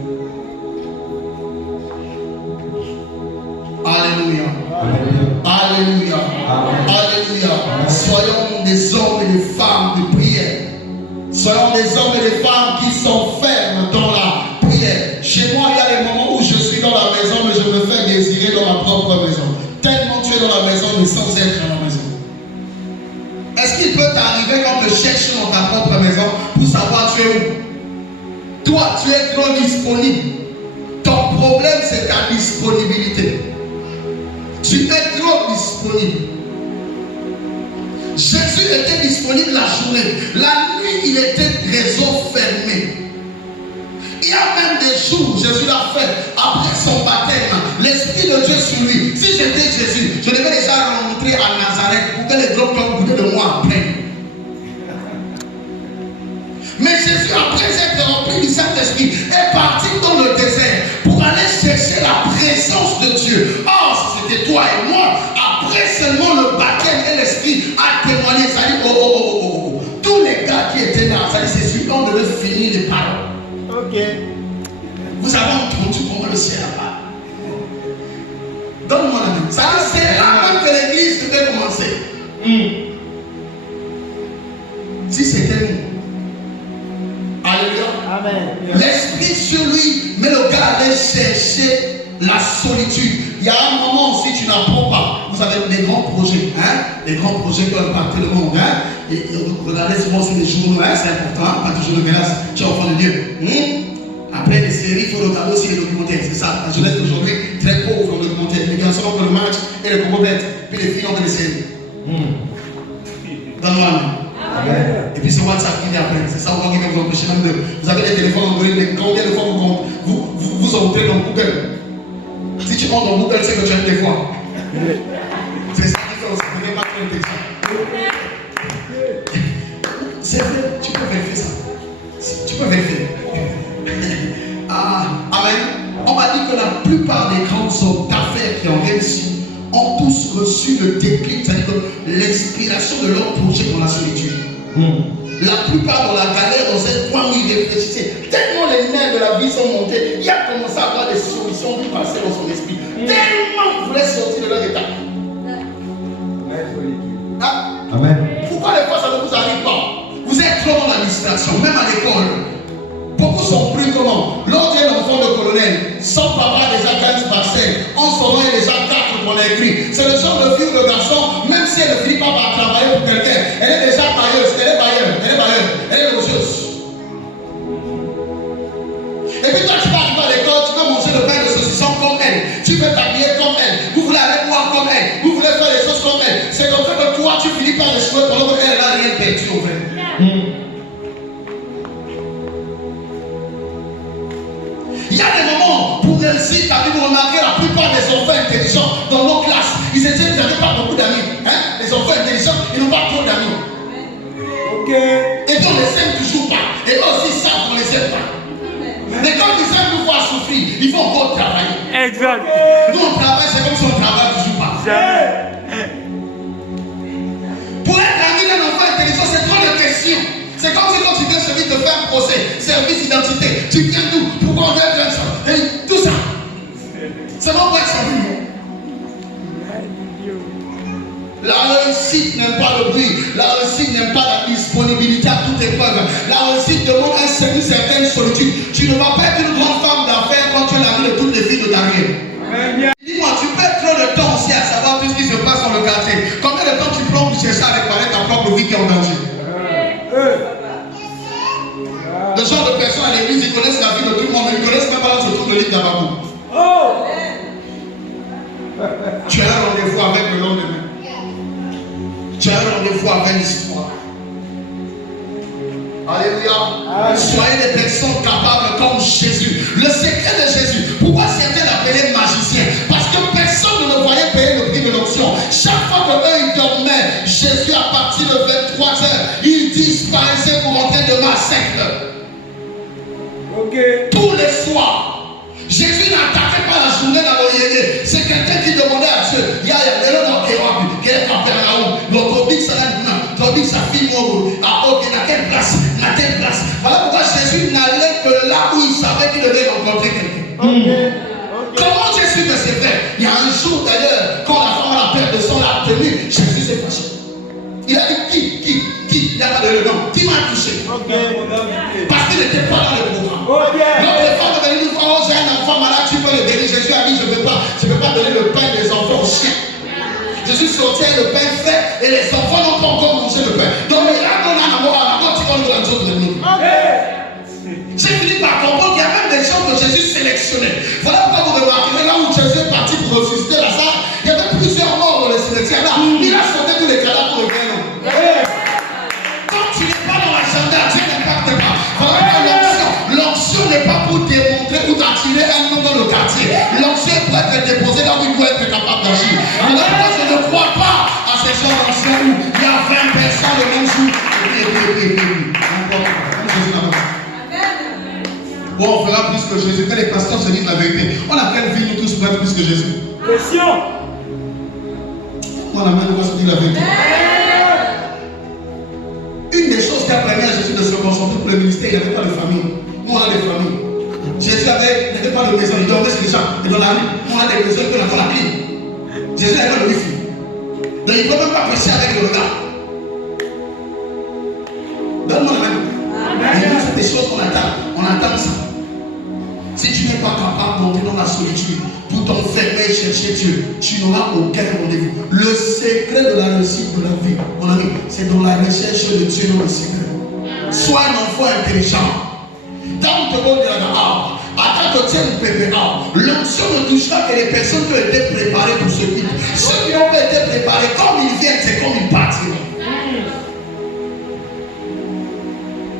Alléluia. Alléluia. Alléluia. Soyons des hommes et des femmes de prière. Soyons des hommes et des femmes qui sont fermes dans la prière. Chez moi, il y a des moments où je suis dans la maison, mais je me fais désirer dans ma propre maison. Tellement tu es dans la maison, mais sans être à la maison. Est-ce qu'il peut t'arriver quand tu cherches dans ta propre maison pour savoir tu es où? Toi, tu es trop disponible. Ton problème, c'est ta disponibilité. Tu es trop disponible. Jésus était disponible la journée. La nuit, il était réseau fermé. Il y a même des jours, Jésus l'a fait, après son baptême, l'Esprit de Dieu sur lui. Si j'étais Jésus, je devais déjà rentrer à Nazareth pour que les gros cloques goûtent de moi après. Mais Jésus, après être rempli du Saint-Esprit, est parti dans le désert pour aller chercher la présence de Dieu. Or, c'était toi et moi. Après seulement le baptême et l'Esprit a témoigné. Ça dit, oh. Tous les gars qui étaient là, ça dit, c'est celui qu'on devait finir les paroles. Ok. Vous avez entendu comment le ciel a parlé. Donne-moi la main. Ça dit, c'est là même que l'église devait commencer. Si c'était nous. Alléluia. Amen. L'Esprit sur lui, mais le gars allait chercher la solitude. Il y a un moment aussi, tu n'apprends pas. Vous avez des grands projets, des grands projets qui ont impacté le monde. Et regardez souvent sur les journaux, c'est important, pas toujours le menace, tu es enfant de Dieu. Après les séries, il faut regarder aussi les documentaires, c'est ça. La jeunesse d'aujourd'hui, très pauvre en documentaire. Les garçons ont le match et les cocobettes, puis les filles ont les séries. Donne-moi la main. Et puis c'est WhatsApp qui vient après. C'est ça qui va vous empêcher même de. Vous avez des téléphones Android, mais combien de fois vous entrez dans Google? tu rentres dans Google, c'est que tu aimes des fois. C'est ça qui fait aussi, vous n'avez pas trop intelligent. C'est vrai, tu peux vérifier ça. Tu peux vérifier. Amen. On m'a dit que la plupart des grands hommes d'affaires qui ont réussi ont tous reçu le déclic, c'est-à-dire que l'inspiration de leur projet dans la solitude. La plupart dans la galère, dans un coin où ils réfléchissaient, tellement les nerfs de la vie sont montés, il a commencé à avoir des solutions qui passaient dans son esprit. Tellement il voulait sortir de leur état. Amen. Pourquoi les fois ça ne vous arrive pas? Vous êtes trop dans l'administration, même à l'école. Beaucoup sont plus comment? L'autre est l'enfant de colonel, son papa déjà gagne Marseille, en son nom il y a déjà 4 qu'on a écrit. C'est le genre de fille ou de garçon, même si elle ne finit pas par travailler pour quelqu'un, elle est déjà bailleuse, elle est logeuse. Et puis toi tu vas arriver à l'école, tu veux manger le pain de saucisson comme elle, tu veux t'habiller comme elle, vous voulez aller boire comme elle, vous voulez faire des choses comme elle. C'est comme ça que toi tu finis par échouer pendant qu'elle n'a rien perdu au fait. Il y a des moments pour réussir, car vous remarquez la plupart des enfants intelligents dans nos classes, ils n'avaient pas beaucoup d'amis. Hein? Les enfants intelligents, ils n'ont pas trop d'amis. Et donc on les aime toujours pas. Et eux aussi savent qu'on les aime pas. Mais quand ils aiment nous voir souffrir, ils vont encore travailler. Exact. Nous on travaille, c'est comme si on travaille toujours pas. Pour être ami d'un enfant intelligent, c'est trop de questions. C'est comme si quand tu viens celui de faire un procès, service d'identité, tu viens d'où? Pourquoi on doit faire ça? Et tout ça. C'est mon point de La réussite n'aime pas le bruit. La réussite n'aime pas la disponibilité à toute épreuve. La réussite demande une certaine solitude. Tu ne vas pas être une grande femme d'affaires quand tu es l'ami de toutes les filles de ta vie. Dis-moi, tu perds trop de temps aussi à savoir tout ce qui se passe dans le quartier. Combien de temps tu prends pour chercher à réparer ta propre vie qui est en danger? Le genre de personnes à l'église, ils connaissent la vie de tout le monde, mais ils ne connaissent même pas le livre d'Abakou. Tu as un rendez-vous avec le lendemain. Tu as un rendez-vous avec l'histoire. Alléluia. Soyez des personnes capables comme Jésus. Le secret de Jésus. Pourquoi certains l'appelaient magicien? Parce que personne ne le voyait payer le prix de l'onction. Chaque fois qu'eux ils dormaient, Jésus à partir de 23h, il disparaissait pour entrer de ma secte. Tous les soirs. Jésus n'attaquait pas la journée dans le yéné. C'est quelqu'un qui demandait à Dieu. Il y a quelle place, à quelle place. Voilà pourquoi Jésus n'allait que là où il savait qu'il devait rencontrer quelqu'un. Comment Jésus ne s'est fait? Il y a un jour d'ailleurs, quand la femme a la perte de sang l'a tenu, Jésus s'est fâché. Il a dit qui? Il n'a pas donné le nom. Qui m'a touché? Parce qu'il n'était pas dans le programme. Donc les femmes venaient nous voir, oh j'ai un enfant malade, tu peux le guérir. Jésus a dit, je ne peux pas donner le pain des enfants aux chiens. Je suis sorti avec le pain fait et les enfants n'ont pas encore mangé le pain. Donc là, on a un amour à la côte, tu vas nous rendre de nous. J'ai fini par comprendre qu'il y a même des gens que Jésus sélectionnait. Voilà pourquoi vous remarquerez là où Jésus est parti pour ressusciter Lazare, il y avait plusieurs morts dans les cimetières là. Il a sauté tous les cadavres pour le bien. Quand tu n'es pas dans l'agenda, Dieu n'impacte pas. Voilà l'onction n'est pas pour démontrer, pour t'attirer un nom dans le quartier. L'onction est pour être déposée là où il doit être capable d'agir. Alors moi je ne crois pas à ces gens d'onction où il y a 20 personnes le même jour. Bon, on fera plus que Jésus. Quand les pasteurs se disent la vérité, on a quelle vie nous tous pour être plus que Jésus? Question. On a même droit de se dire la vérité. Une des choses qui a permis à Jésus de se concentrer pour le ministère, il n'y avait pas de famille. Nous, on a des familles. Jésus n'avait pas de maison, il dormait chez les gens, et dans la rue. Nous, on a des maisons, il dans la ville. Jésus n'avait pas de wifi. Donc, il ne peut même pas prêcher avec le regard. Donne-moi la main. Et nous, c'est des choses qu'on attend. On attend ça. Si tu n'es pas capable d'entrer dans la solitude pour t'enfermer et chercher Dieu, tu n'auras aucun rendez-vous. Le secret de la réussite de la vie, mon ami, c'est dans la recherche de Dieu dans le secret. Sois un enfant intelligent. Dans le monde de la gare, attends que Dieu nous prépare. L'onction ne touchera que les personnes qui ont été préparées pour ce but. Ceux qui n'ont pas été préparés, comme ils viennent, c'est comme ils partent.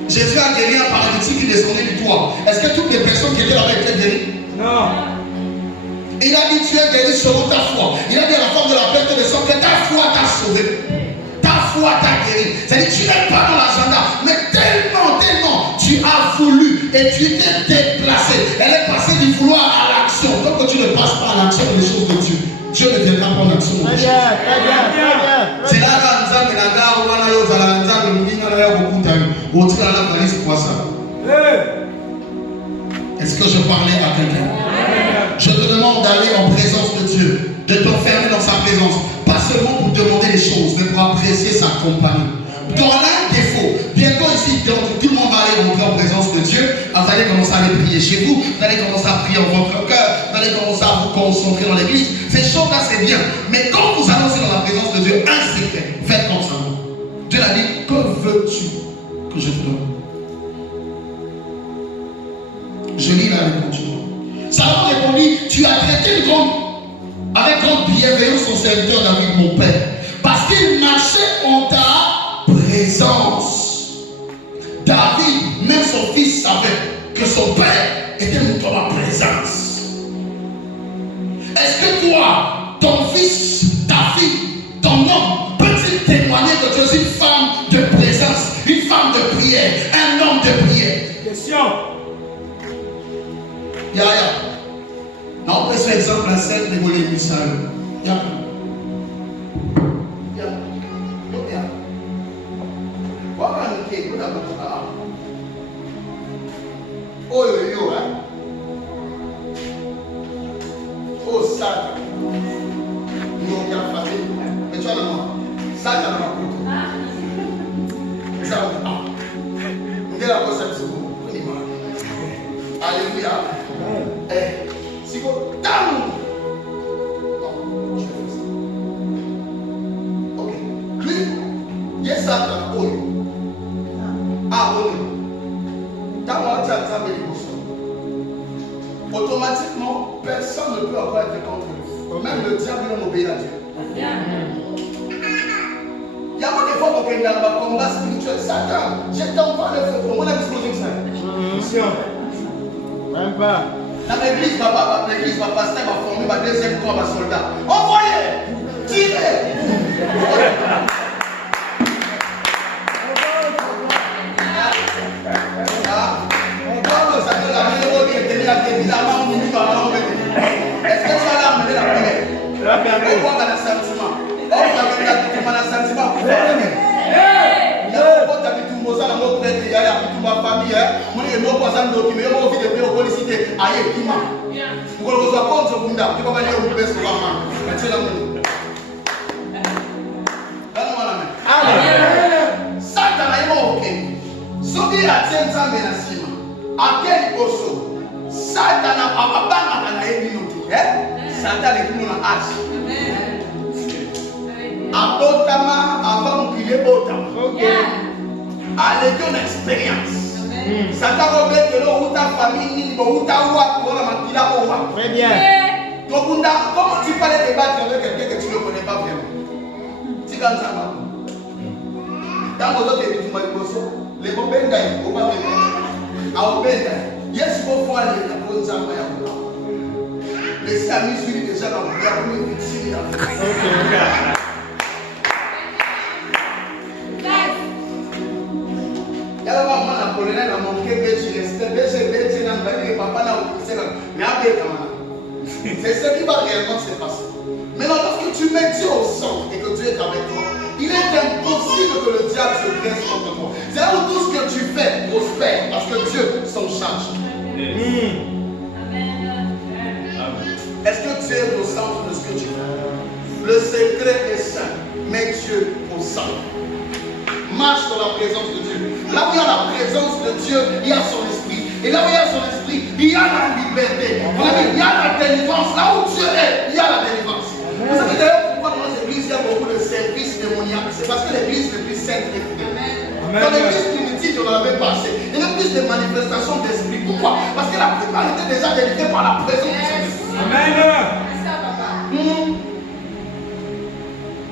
Jésus a guéri un paralytique qui descendait du toit. Est-ce que toutes les personnes qui étaient là-bas étaient guéries? Non. Il a dit, tu es guéri selon ta foi. Il a dit à la femme de la perte de sang que ta foi t'a sauvé. Ta foi t'a guéri. C'est-à-dire, tu n'es pas dans l'agenda, mais tellement, tu as voulu et tu t'es déplacé. Elle est passée du vouloir à l'action. Tant que tu ne passes pas à l'action des choses de Dieu, Dieu ne viendra pas en action. Très bien. C'est là que nous Est-ce que je parlais à quelqu'un? Je te demande d'aller en présence de Dieu, de t'enfermer dans sa présence, pas seulement pour demander les choses, mais pour apprécier sa compagnie. Dans un défaut, bientôt ici, tout le monde va aller rentrer en présence de Dieu. Vous allez commencer à aller prier chez vous, vous allez commencer à prier en votre cœur, vous allez commencer à vous concentrer dans l'église. Ces choses-là, c'est bien. Mais quand vous annoncez dans la présence de Dieu, un secret, faites comme ça. Dieu a dit, que veux-tu que je te donne? Je lis la réponse. Salomon répondit, tu as traité avec grande bienveillance son serviteur David, mon père, parce qu'il marchait en ta présence. David, même son fils, savait que son père était dans la présence. Est-ce que toi, ton fils, ta fille, ton homme, peut-il témoigner que tu es une femme de présence, une femme de prière, un homme de prière? Question. Ya. Non, on peut faire exemple à celle de Molé Missal. Ya. Voilà le quai, vous avez pas. Oh yo, hein. Oh ça. Nous on vient passer. Mais tu as le nom. Ça, tu as le nom. Mais ça va pas. Vous avez la conception. Alléluia. Si vous down. Non, je fais ça. Ok. Lui, yes, ça, oui. Ah, oui. Automatiquement, personne ne peut encore être contre lui. Même le diable va obéir à Dieu. Il y a des fois qu'on est dans le combat spirituel. Satan, j'ai tant pas le feu pour moi, la disposition. Même pas. Dans l'église, l'église va passer, va former ma deuxième corps, ma soldat. Envoyez! Tirez! Est-ce que tu vas l'amener la prière? On voit dans le sentiment. On va dans le sentiment pour faire la prière. Moza na mo prêtre ya ya bitumba famille mo ne mo kwa zando ki me mo vide pe okolicité aye kima ngolo zo konzo bunda ko ba le o beso ba ma atela mo dana mwana me amen satan na imo oke so bi atenza me na sima akeli koso satan abanga na yebi no ti satan le kuno na achi abotama avant qu'il est botama allez une expérience. Satan va que l'eau ou ta famille, ou ta voix, pour la maquilla au roi. Très bien. Donc, comment tu peux aller débattre avec quelqu'un que tu ne connais pas vraiment? Tu gagnes ça, non? Dans vos autres études, les mots benga, au bas de à benga. Yes, il faut aller à la bonne zamba. Les amis suivent déjà dans le gars, vous me c'est ce qui va réellement se passer. Maintenant, lorsque tu mets Dieu au centre et que Dieu est avec toi, il est impossible que le diable se dresse contre toi. C'est là où tout ce que tu fais prospère parce que Dieu s'en charge. Est-ce que Dieu est au centre de ce que tu fais? Le secret est saint. Mets Dieu au centre. Marche dans la présence de Dieu. Là où il y a la présence de Dieu, il y a son esprit. Et là où il y a son esprit, il y a la liberté. Il y a la délivrance. Là où Dieu est, il y a la délivrance. Vous savez d'ailleurs pourquoi dans les églises il y a beaucoup de services démoniaques? C'est parce que l'église est plus sainte et fidèle. Dans l'église primitive, on en avait passé. Il y a plus de manifestations d'esprit. Pourquoi? Parce que la plupart étaient déjà délivrés par la présence de Dieu. Amen.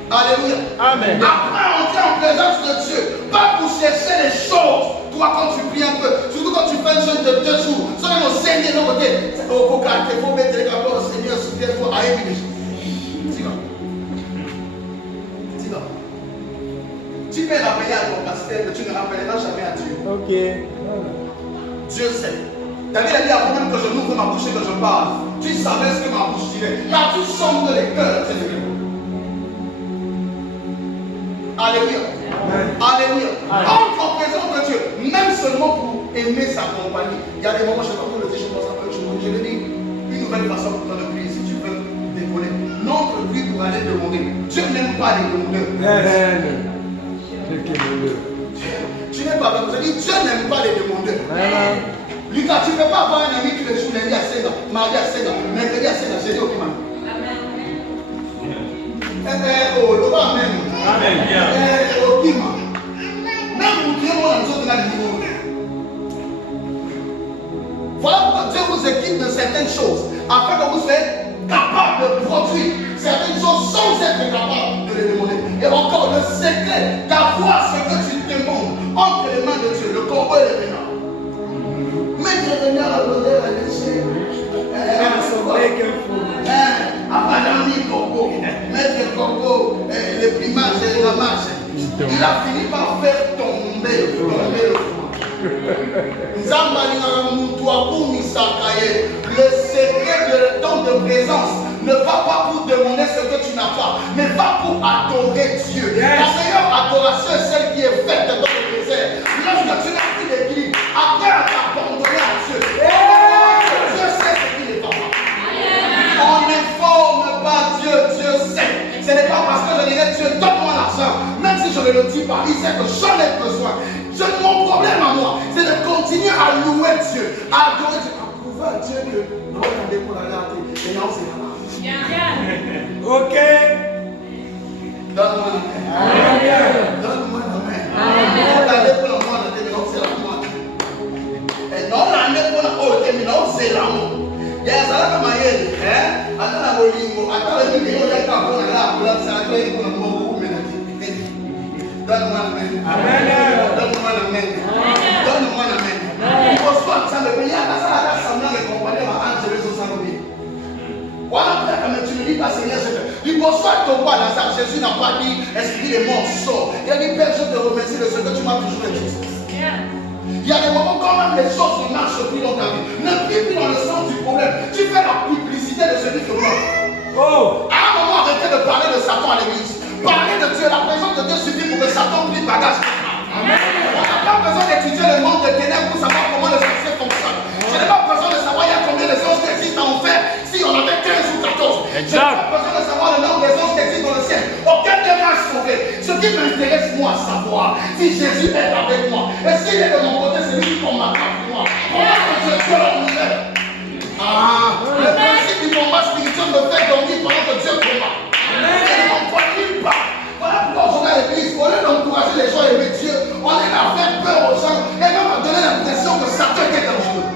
Alléluia. Amen. Après entrer en présence de Dieu, pas pour chercher les choses. Toi, quand tu pries un peu, surtout quand tu fais un jeûne de 2 jours, ça train de saigner de l'autre côté. Au coca, il faut mettre les rapports au Seigneur, soutiens-toi à Émilie. Tu peux rappeler à ton pasteur, mais tu ne rappelleras jamais à Dieu. Ok. Dieu sait. David a dit avant même que je n'ouvre ma bouche et que je parle. Tu savais ce que ma bouche dirait. Car tu sondes les cœurs. Alléluia. Alléluia. Entre en présence de Dieu, même seulement pour aimer sa compagnie. Il y a des moments, je ne sais pas pour le dire, je pense à peu, je le dis, une nouvelle façon pour toi de prier. Si tu veux décoller, n'entre plus pour aller demander. Dieu n'aime pas les demandeurs. Tu n'es pas là, je dis, Dieu n'aime pas les demandeurs. Lucas, tu ne peux pas avoir un ami tous les jours, lundi à 16 ans, mardi à 16 ans, mercredi à 16 ans, jeudi au Kimano. Oh, le roi même. Oh, Kimano. Même vous Dieu, moi, nous autres, on a le niveau. Voilà pourquoi Dieu vous équipe de certaines choses, afin que vous soyez capable de produire certaines choses sans être capable de les demander. Et encore, le secret d'avoir ce que tu demandes entre les mains de Dieu, le corbeau et le renard. Mettre le renard à l'odeur à l'échelle. Madame Corbeau, Maître Corbeau, les primages et les ramages. Il a fini par faire tomber le front. Le secret de temps de présence ne va pas pour demander ce que tu n'as pas, mais va pour adorer Dieu. La meilleure adoration est celle qui est faite dans le désert. Lorsque tu n'as plus d'équilibre, après à t'abandonner à Dieu. Dieu sait ce qu'il n'est pas. On n'informe pas Dieu, Dieu sait. Ce n'est pas parce que je dirais Dieu, donne-moi l'argent, même si je ne le dis pas, il sait que j'en ai besoin. Mon problème à moi, c'est de continuer à louer Dieu, à adorer Dieu, à prouver à Dieu que regardez pour la latte, et non, c'est là. Ok. Donne-moi la main. Donne-moi la main. Regardez pour la main, mais non, c'est la main. Et non, l'année pour la main, mais non, c'est la main. Il y a ça là comme ailleurs, hein? Attends la bolingo, attends le milieu, il y a qu'à prendre la boulette, ça va être pour le mot. Donne-moi la main. Donne-moi la main. Donne-moi la main. Il faut soit ça, le pays à la salle semblant les compagnons à Angélus au Saint-Louis. Voilà, quand tu me dis pas Seigneur, il faut soit ton roi dans ça. Jésus n'a pas dit, esprit des morts, sort. Il a dit, Père, je te remercie de ce que tu m'as toujours dit. Il y a des moments quand même les choses ne marchent plus dans ta vie. Ne prie plus dans le sens du problème. Tu fais la publicité de celui qui meurt. À un moment, arrêtez de parler de Satan à l'église. Parler de Dieu, la présence de Dieu suffit pour que Satan plie bagage. Amen. On n'a pas besoin d'étudier le monde des ténèbres pour savoir comment les sorciers fonctionnent. Je n'ai pas besoin de savoir il y a combien de choses qui existent en enfer si on avait 15 ou 14. Je n'ai pas besoin de savoir le nombre des choses qui existent dans le ciel. Aucun ne m'a sauvé. Ce qui m'intéresse, moi, savoir si Jésus est avec moi. Et s'il est de mon côté, c'est lui qui combat pour moi. Comment que Dieu peut l'enlever? Le principe du combat spirituel me fait dormir pendant que Dieu combat. Voilà pourquoi on est à l'église, au lieu d'encourager les gens à aimer Dieu, on est là à faire peur aux gens et même à donner l'impression que Satan est dangereux.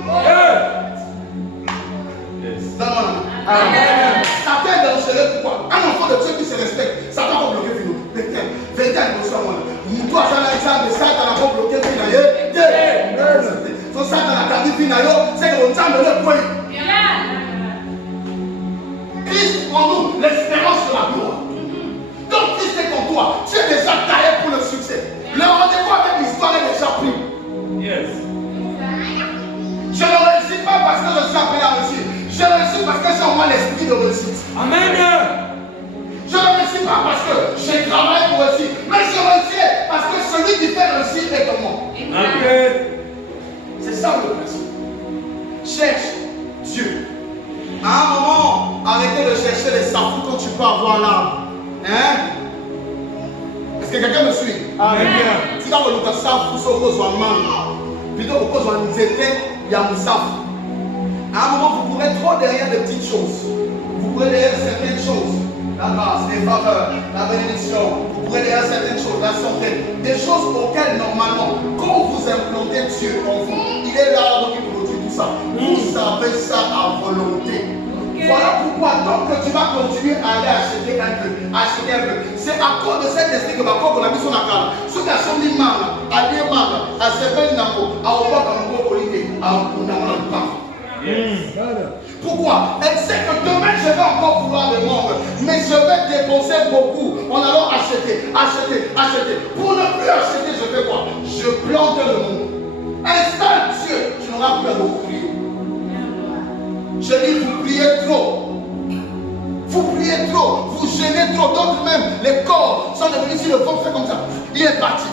Donne-moi la main. Satan est dangereux pourquoi? Un enfant de Dieu qui se respecte, Satan va bloquer Vino. 21 pour moi. Toi, ça n'a pas de Satan va bloquer Vino. Son Satan a gardé Vino, c'est que l'on t'a donné le point. Christ en nous, l'espérance de la gloire. Donc Christ est en toi, tu es déjà taillé pour le succès. Le rendez-vous avec l'histoire est déjà pris. Je ne réussis pas parce que je suis appelé à réussir. Je réussis parce que j'ai en moi l'esprit de réussite. Amen. Je ne réussis pas parce que j'ai travaillé pour réussir. Mais je réussis parce que celui qui fait réussir est en moi. C'est ça le principe. Cherche Dieu. À un moment, arrêtez de chercher les safous quand tu peux avoir l'arbre. Hein? Est-ce que quelqu'un me suit? Si dans le safu, il faut plutôt que vous il y a un safu. À un moment, vous pourrez trop derrière des petites choses. Vous pourrez derrière certaines choses. La grâce, les faveurs, la bénédiction. Vous pourrez derrière certaines choses, la santé. Des choses auxquelles, normalement, quand vous implantez Dieu en vous, il est l'arbre qui produit tout ça. Vous savez ça à volonté. Voilà pourquoi, tant que tu vas continuer à aller acheter un peu, c'est à cause de cet esprit que ma propre a mis son accord. Ce qui a son imam, à l'imam, à Seben Namo, à Obaka Mbo Polité, à Ounamana Pas. Pourquoi? Elle sait que demain je vais encore vouloir le monde, mais je vais dépenser beaucoup en allant acheter. Pour ne plus acheter, je fais quoi? Je plante le monde. Installe Dieu, tu n'auras plus à beaucoup prier. Je dis, vous priez trop. Vous priez trop, vous gênez trop. D'autres même, les corps sont devenus, si le corps fait comme ça, il est parti.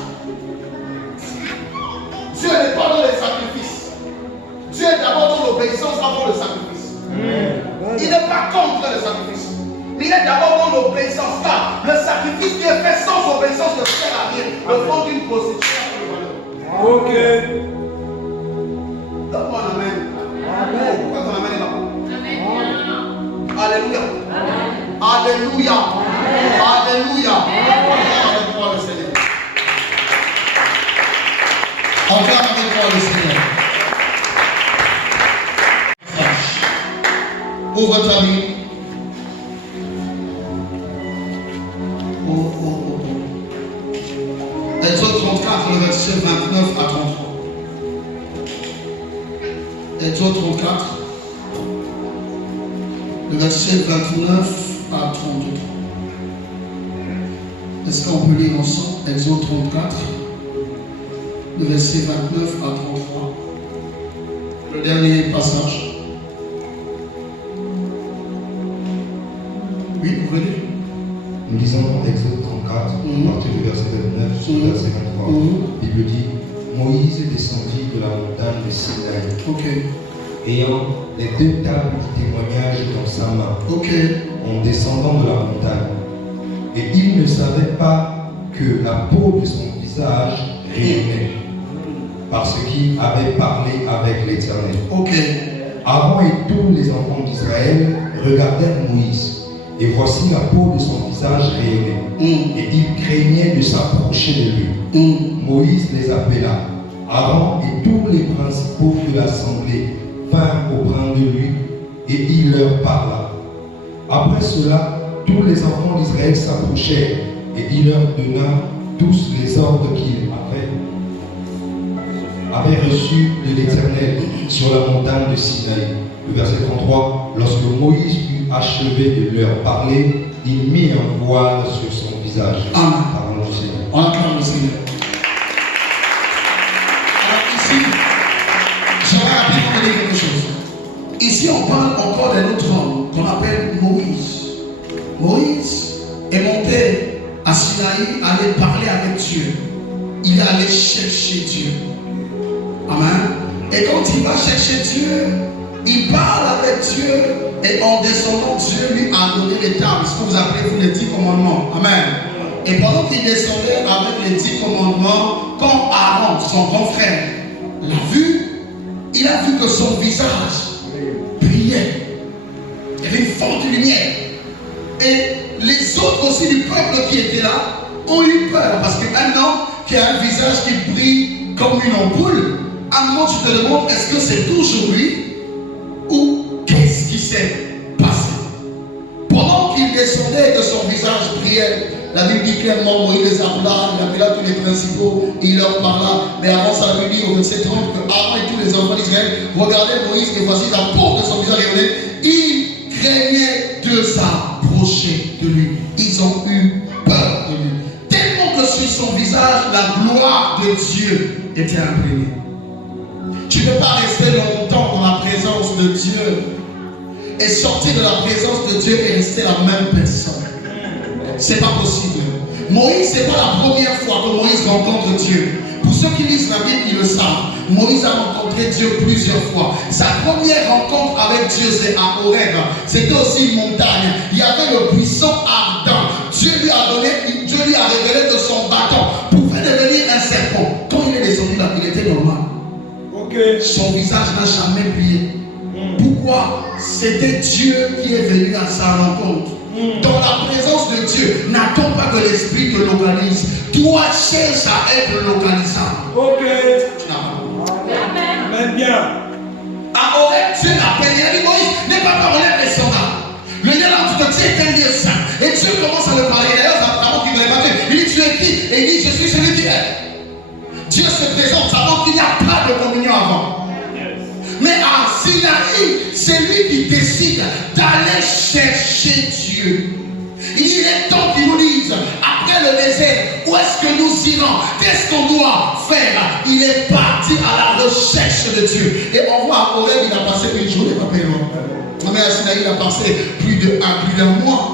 Dieu n'est pas dans les sacrifices. Dieu est d'abord dans l'obéissance avant le sacrifice. Il n'est pas contre le sacrifice. Mais il est d'abord dans l'obéissance. Car le sacrifice qui est fait sans obéissance ne sert à rien. Le fond d'une prostitution. Ok. Donne-moi un amen. Pourquoi ton amen est là? Alléluia. Alléluia. Alléluia. Avec toi le Seigneur. Encore avec toi le Seigneur. Ouvre ta Bible. Exode 34, le verset 29 à 33. Exode 34, le verset 29 à 33. Est-ce qu'on peut lire ensemble? Exode 34, le verset 29 à 33. Le dernier passage. Oui, vous venez. Nous lisons Exode 34, à partir du verset 29 jusqu'au verset 23. Il me dit, Moïse descendit de la montagne de Sinaï, ayant les 2 tables du témoignage dans sa main, en descendant de la montagne. Et il ne savait pas que la peau de son visage rayonnait, parce qu'il avait parlé avec l'Éternel. Aaron et tous les enfants d'Israël regardèrent Moïse. Et voici la peau de son visage rayonnait. Et il craignait de s'approcher de lui. Moïse les appela. Aaron et tous les principaux de l'assemblée vinrent auprès de lui et il leur parla. Après cela, tous les enfants d'Israël s'approchèrent et il leur donna tous les ordres qu'il avait reçus de l'Éternel sur la montagne de Sinaï. Le verset 33, lorsque Moïse eut achevé de leur parler, il mit un voile sur son visage. Amen. Parole du Seigneur. On acclame le Seigneur. Alors ici, j'aimerais rapidement vous dire quelque chose. Ici, on parle encore d'un autre homme qu'on appelle Moïse. Moïse est monté à Sinaï, aller parler avec Dieu. Il est allé chercher Dieu. Amen. Et quand il va chercher Dieu, il parle avec Dieu et en descendant, Dieu lui a donné les tables, ce que vous appelez vous les 10 commandements. Amen. Et pendant qu'il descendait avec les 10 commandements, quand Aaron, son grand frère, l'a vu, il a vu que son visage brillait. Il y avait une forte lumière. Et les autres aussi du peuple qui étaient là ont eu peur parce qu'un homme qui a un visage qui brille comme une ampoule, à un moment tu te demandes est-ce que c'est toujours lui ou qu'est-ce qui s'est passé? Pendant qu'il descendait et que son visage brillait, la Bible dit clairement Moïse les appela, il appela tous les principaux, il leur parla. Mais avant ça, la Bible dit au verset 30 que Aaron et tous les enfants d'Israël regardaient Moïse et voici la peau de son visage rayonnait. Ils craignaient de s'approcher de lui. Ils ont eu peur de lui. Tellement que sur son visage, la gloire de Dieu était imprégnée. Tu ne peux pas rester longtemps dans la présence de Dieu et sortir de la présence de Dieu et rester la même personne. C'est pas possible. Moïse, c'est pas la première fois que Moïse rencontre Dieu. Pour ceux qui lisent la Bible, ils le savent. Moïse a rencontré Dieu plusieurs fois. Sa première rencontre avec Dieu, c'est à Horeb. C'était aussi une montagne. Il y avait le buisson ardent. Dieu lui a révélé de son bâton pouvait devenir un serpent. Quand il est descendu là, il était normal. Son visage n'a jamais brillé. Pourquoi? C'était Dieu qui est venu à sa rencontre. Dans la présence de Dieu, n'attends pas que l'esprit te localise. Toi, cherche à être localisable. Tu n'as pas. Amen. Bien. À Horeb, Dieu l'appelle. Il a dit Moïse, n'aie pas parlé avec son âme. Le lieu là où tu te tiens est un lieu saint. Et Dieu commence à le parler. D'ailleurs, avant qu'il ne l'ait pas fait, il dit tu es qui? Et il dit je suis celui qui est. Dieu se présente avant qu'il n'y a pas de communion avant. Mais si Sinaï, c'est lui qui décide d'aller chercher Dieu. Il est temps qu'il nous dise, après le désert, où est-ce que nous irons? Qu'est-ce qu'on doit faire? Il est parti à la recherche de Dieu. Et on voit à Horeb, il a passé une journée, papa. Mais à Sinaï, il a passé plus d'un mois.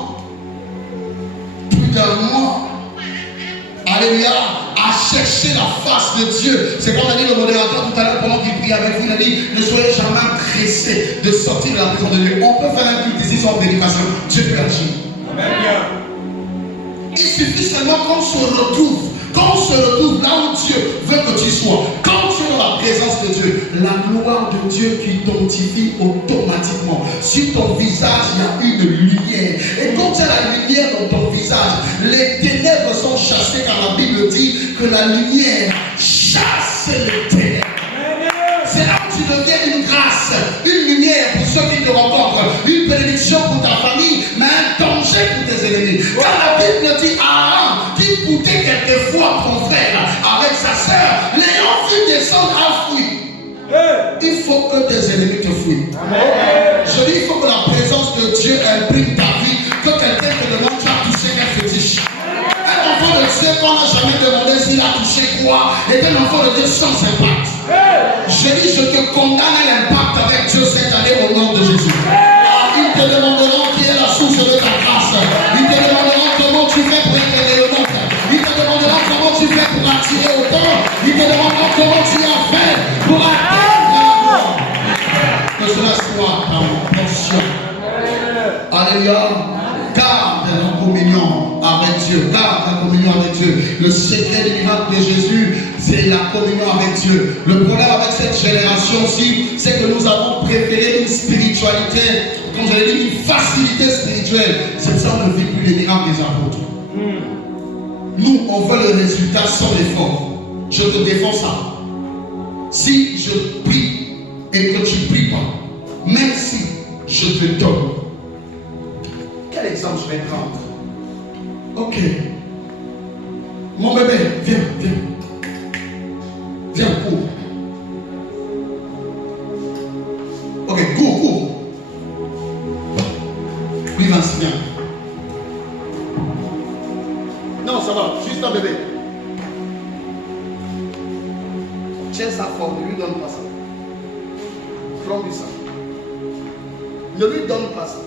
Plus d'un mois. Alléluia. À chercher la face de Dieu. C'est comme a dit le modérateur tout à l'heure pendant qu'il prie avec vous. Il a dit, ne soyez jamais pressés de sortir de la maison de Dieu. On peut faire un culte ici sans prédication. Dieu peut agir. Il suffit seulement qu'on se retrouve là où Dieu veut que tu sois. Quand tu es dans la présence de Dieu, la gloire de Dieu qui t'identifie automatiquement. Sur ton visage, il y a une lumière. Et quand il y a la lumière dans ton visage, les ténèbres sont chassées, car la Bible dit que la lumière chasse les ténèbres. C'est là où tu deviens une grâce, une lumière pour ceux qui te rencontrent, une bénédiction pour ta famille, mais un danger pour tes ennemis. Car la Bible dit Aaron, qui poutait quelquefois ton frère avec sa sœur, l'ayant vu descendre à fuir. Il faut que tes ennemis te fuient. Je dis, il faut que la présence de Dieu imprime ta vie, que quelqu'un te demande, tu as touché un fétiche. Un enfant de Dieu qu'on n'a jamais demandé s'il a touché quoi, est un enfant de Dieu sans impact. Je dis, je te condamne à l'impact avec Dieu cette année au nom de Jésus. Ils te demanderont qui est la source de ta grâce. Ils te demanderont comment tu fais pour être rayonnante. Ils te demanderont comment tu fais pour attirer autant. Ils te demanderont comment tu as fait pour atteindre la gloire. Que cela soit ta portion. Alléluia. Garde la communion avec Dieu. Garde la communion avec Dieu. Le secret du miracle de Jésus, c'est la communion avec Dieu. Le problème avec cette génération-ci, c'est que nous avons préféré une spiritualité, comme j'allais dire, une facilité spirituelle. C'est ça, on ne vit plus les miracles des apôtres. Nous, on veut le résultat sans effort. Je te défends ça. Si je prie et que tu ne pries pas, même si je te donne, quel exemple je vais prendre? Ok. Mon bébé, viens. Viens, cours. Ok, cours. Lui, Vince, viens. Non, ça va, juste un bébé. Tiens ça fort, ne lui donne pas ça. Prends-lui ça. Ne lui donne pas ça.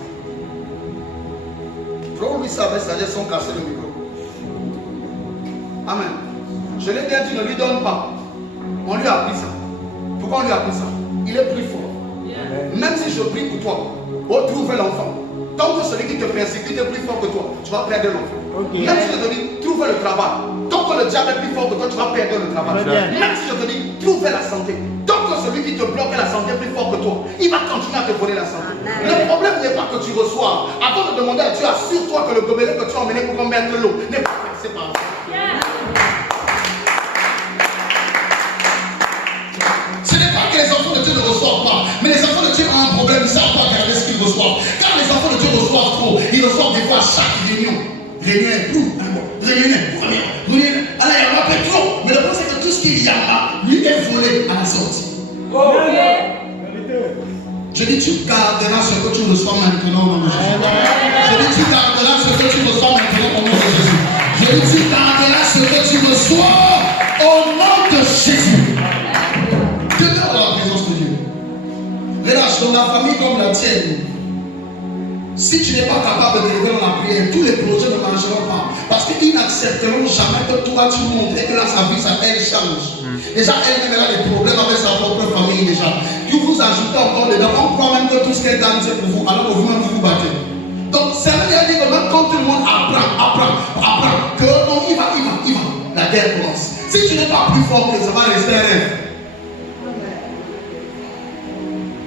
Prends-lui ça avec sa sans casser le micro. Amen. Je l'ai bien dit, ne lui donne pas. On lui a appris ça. Pourquoi on lui a appris ça? Il est plus fort. Même si je prie pour toi, retrouve l'enfant. Tant que celui qui te persécute est plus fort que toi, tu vas perdre l'enfant. Même si je te dis, trouve le travail. Tant que le diable est plus fort que toi, tu vas perdre le travail. Même si je te dis, trouve la santé. Tant que celui qui te bloque la santé est plus fort que toi, il va continuer à te voler la santé. Le problème n'est pas que tu reçois. Avant de demander à Dieu, assure-toi que le gobelet que tu as emmené pour combattre l'eau n'est pas percé par ça. Ce n'est pas que les enfants de Dieu ne reçoivent pas, mais les enfants de Dieu ont un problème, ils ne savent pas garder ce qu'ils reçoivent. Car les enfants de Dieu reçoivent trop, ils reçoivent des fois chaque réunion. Réunion est tout, réunion. Alors il y en a pas trop, mais le problème c'est que tout ce qu'il y a là, lui est volé à la sortie. Je dis, tu garderas ce que tu reçois maintenant au nom de Jésus. Je dis, tu garderas ce que tu reçois maintenant au nom de Jésus. Je dis, tu garderas ce que tu reçois au nom de Jésus. Demeure dans la présence de Dieu. Relâche dans la famille comme la tienne. Si tu n'es pas capable de lever dans la prière, tous les projets ne marcheront pas. Parce qu'ils n'accepteront jamais que toi tu montres et que là sa vie, elle change. Déjà, elle-même a des problèmes avec sa propre famille déjà. Tu vous ajoutez encore dedans, on croit même que tout ce qu'elle gagne c'est pour vous, alors que vous-même vous battez. Donc, ça veut dire que même quand tout le monde apprend, que non, il va, la guerre commence. Si tu n'es pas plus fort que ça va rester un rêve.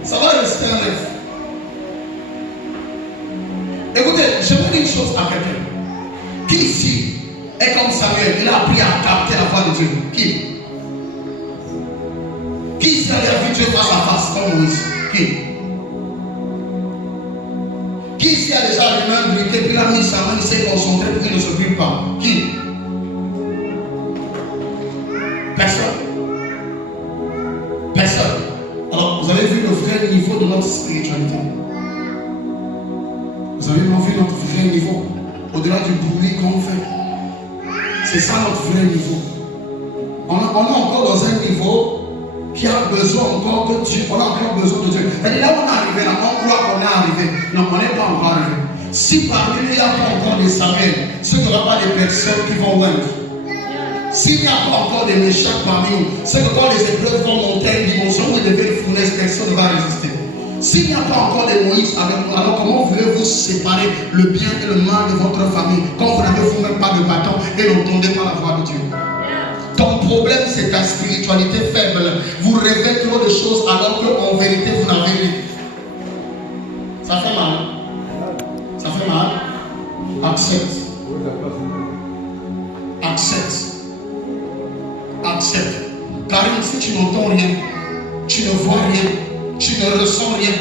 Ça va rester un rêve. Écoutez, je veux dire une chose à quelqu'un. Qui ici est comme Samuel, il a appris à capter la voix de Dieu? Qui ici a vu Dieu face à face comme Moïse? Qui ici a déjà lui-même briqué, puis il a mis sa main, il s'est concentré pour qu'il ne se brûle pas? Qui? Personne. Alors, vous avez vu le vrai niveau de notre spiritualité. Vous avez vu notre vrai niveau, au-delà du bruit qu'on fait. C'est ça notre vrai niveau. On est encore dans un niveau qui a besoin encore de Dieu. On a encore besoin de Dieu. Et là où on est arrivé, là, on croit qu'on est arrivé. Non, on n'est pas encore arrivé. Si parmi nous il n'y a pas encore de Samuel, ce qu'il n'y aura pas de personnes qui vont vaincre. S'il n'y a pas encore de méchants parmi nous, c'est que quand les épreuves vont monter à une dimension où il devient une fournaise, personne ne va résister. S'il n'y a pas encore de Moïse avec nous, alors comment voulez-vous séparer le bien et le mal de votre famille quand vous n'avez vous-même pas de bâton et n'entendez pas la voix de Dieu? Ton problème, c'est ta spiritualité faible. Vous rêvez trop de choses alors qu'en vérité, vous n'avez rien. Ça fait mal. Ça fait mal. Accepte. Accepte. Accepte. Car si tu n'entends rien, tu ne vois rien, tu ne ressens rien,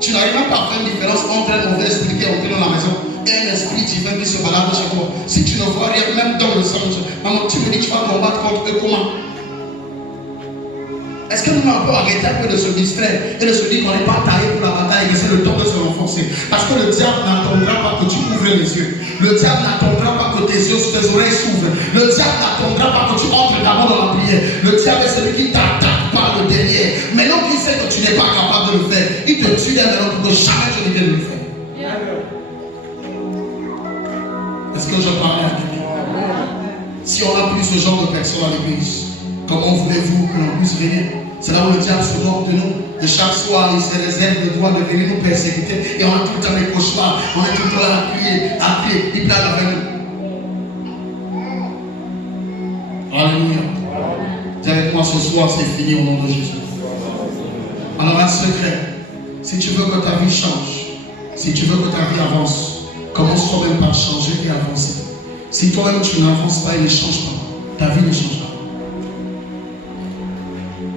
tu n'arrives même pas à faire une différence entre un mauvais esprit qui est entré dans la maison et un esprit divin qui se balade chez toi. Si tu ne vois rien, même dans le sens, maman, tu me dis que tu vas combattre contre eux comment? Est-ce que nous n'avons pas arrêté un peu de se distraire et de se dire qu'on n'est pas taillé pour la bataille et que c'est le temps de se renforcer? Parce que le diable n'attendra pas que tu ouvres les yeux. Le diable n'attendra pas que tes yeux, tes oreilles s'ouvrent. Le diable n'attendra pas que tu entres d'abord dans la prière. Le diable est celui qui t'attaque par le derrière. Maintenant qu'il sait que tu n'es pas capable de le faire, il te tue derrière pour que jamais tu ne viennes le faire. Est-ce que je parlais à quelqu'un? Si on n'a plus ce genre de personnes à l'église, comment voulez-vous que l'on puisse venir? C'est là où le diable se moque de nous. Et chaque soir, il se réserve le droit de venir nous persécuter. Et on a tout le temps des cauchemars. On est tout le temps à crier. Il parle avec nous. Alléluia. Dis avec moi ce soir, c'est fini au nom de Jésus. Alors un secret. Si tu veux que ta vie change, si tu veux que ta vie avance, commence toi-même par changer et avancer. Si toi-même tu n'avances pas et ne changes pas, ta vie ne change pas.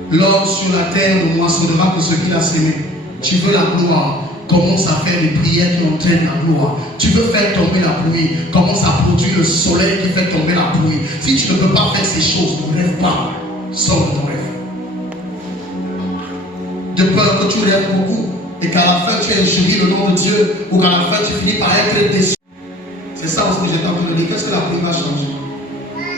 L'homme sur la terre ne moissonnera que ce qu'il a semé. Tu veux la gloire, commence à faire les prières qui entraînent la gloire. Tu veux faire tomber la pluie, commence à produire le soleil qui fait tomber la pluie. Si tu ne peux pas faire ces choses, ne rêve pas. Sors de ton rêve. De peur que tu rêves beaucoup et qu'à la fin tu injuries le nom de Dieu ou qu'à la fin tu finis par être déçu. C'est ça aussi que j'étais en train de dire. Qu'est-ce que la pluie va changer?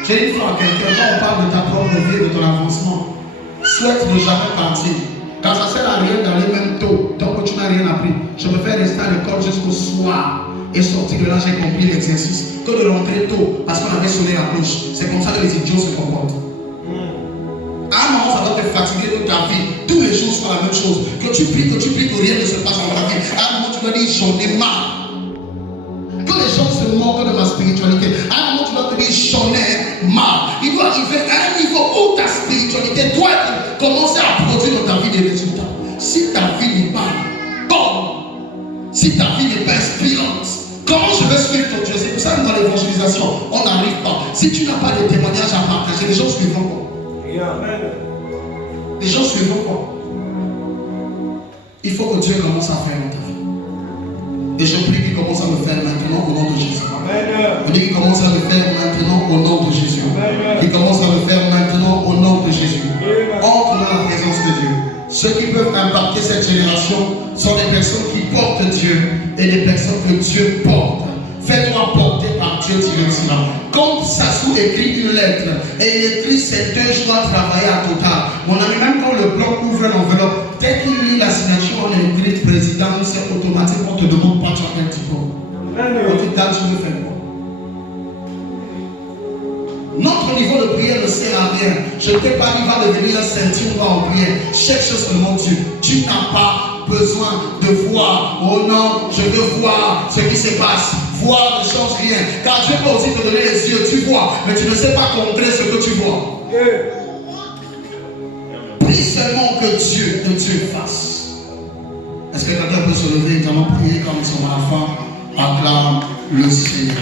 J'ai dit à quelqu'un, quand on parle de ta propre vie, de ton avancement, souhaite ne jamais partir. Quand ça sert à rien d'aller même tôt, tant que tu n'as rien appris. Je me fais rester à l'école jusqu'au soir et sortir de là, j'ai compris l'exercice. Que de rentrer tôt parce qu'on avait sonné la cloche. C'est comme ça que les idiots se comportent. À un moment, ça va te fatiguer toute ta vie. Tous les jours sont la même chose. Que tu pries, que rien ne se passe dans ta vie. À un moment, tu dois dire j'en ai marre. Que les gens se moquent de ma spiritualité. À un moment, tu dois te dire j'en ai marre. Il doit arriver à un niveau où ta spiritualité doit commencer à produire dans ta vie des résultats. Si ta vie n'est pas bonne, si ta vie n'est pas inspirante, comment je vais suivre ton Dieu? C'est pour ça que dans l'évangélisation, on n'arrive pas. Si tu n'as pas de témoignages à partager, les gens suivront quoi? Les gens suivront quoi? Il faut que Dieu commence à faire dans ta vie. Et je prie qu'il commence à le faire maintenant au nom de Jésus. Je dis qu'il commence à le faire maintenant au nom de Jésus. Il commence à le faire maintenant au nom de Jésus. Entre dans la présence de Dieu. Ceux qui peuvent impacter cette génération sont des personnes qui portent Dieu et des personnes que Dieu porte. Fais-toi porter par Dieu directement. Comme Sassou écrit une lettre et il écrit ces 2 jours à travailler à Total. Mon ami, même quand le blanc ouvre l'enveloppe, dès qu'il lit la signature, on est écrit président, c'est automatique, on ne te demande pas de faire un petit peu. On dit, Dan, tu veux faire quoi? Notre niveau de prière ne sert à rien. Je ne t'ai pas dit, va devenir un ceinture en prière. Cherche seulement Dieu. Tu n'as pas besoin de voir. Oh non, je veux voir ce qui se passe. Voir ne change rien. Car Dieu peut aussi te donner les yeux. Tu vois, mais tu ne sais pas contrer ce que tu vois. Prie seulement que Dieu fasse. Est-ce que quelqu'un peut se lever et vraiment prier comme ils sont à la fin? Acclame le Seigneur.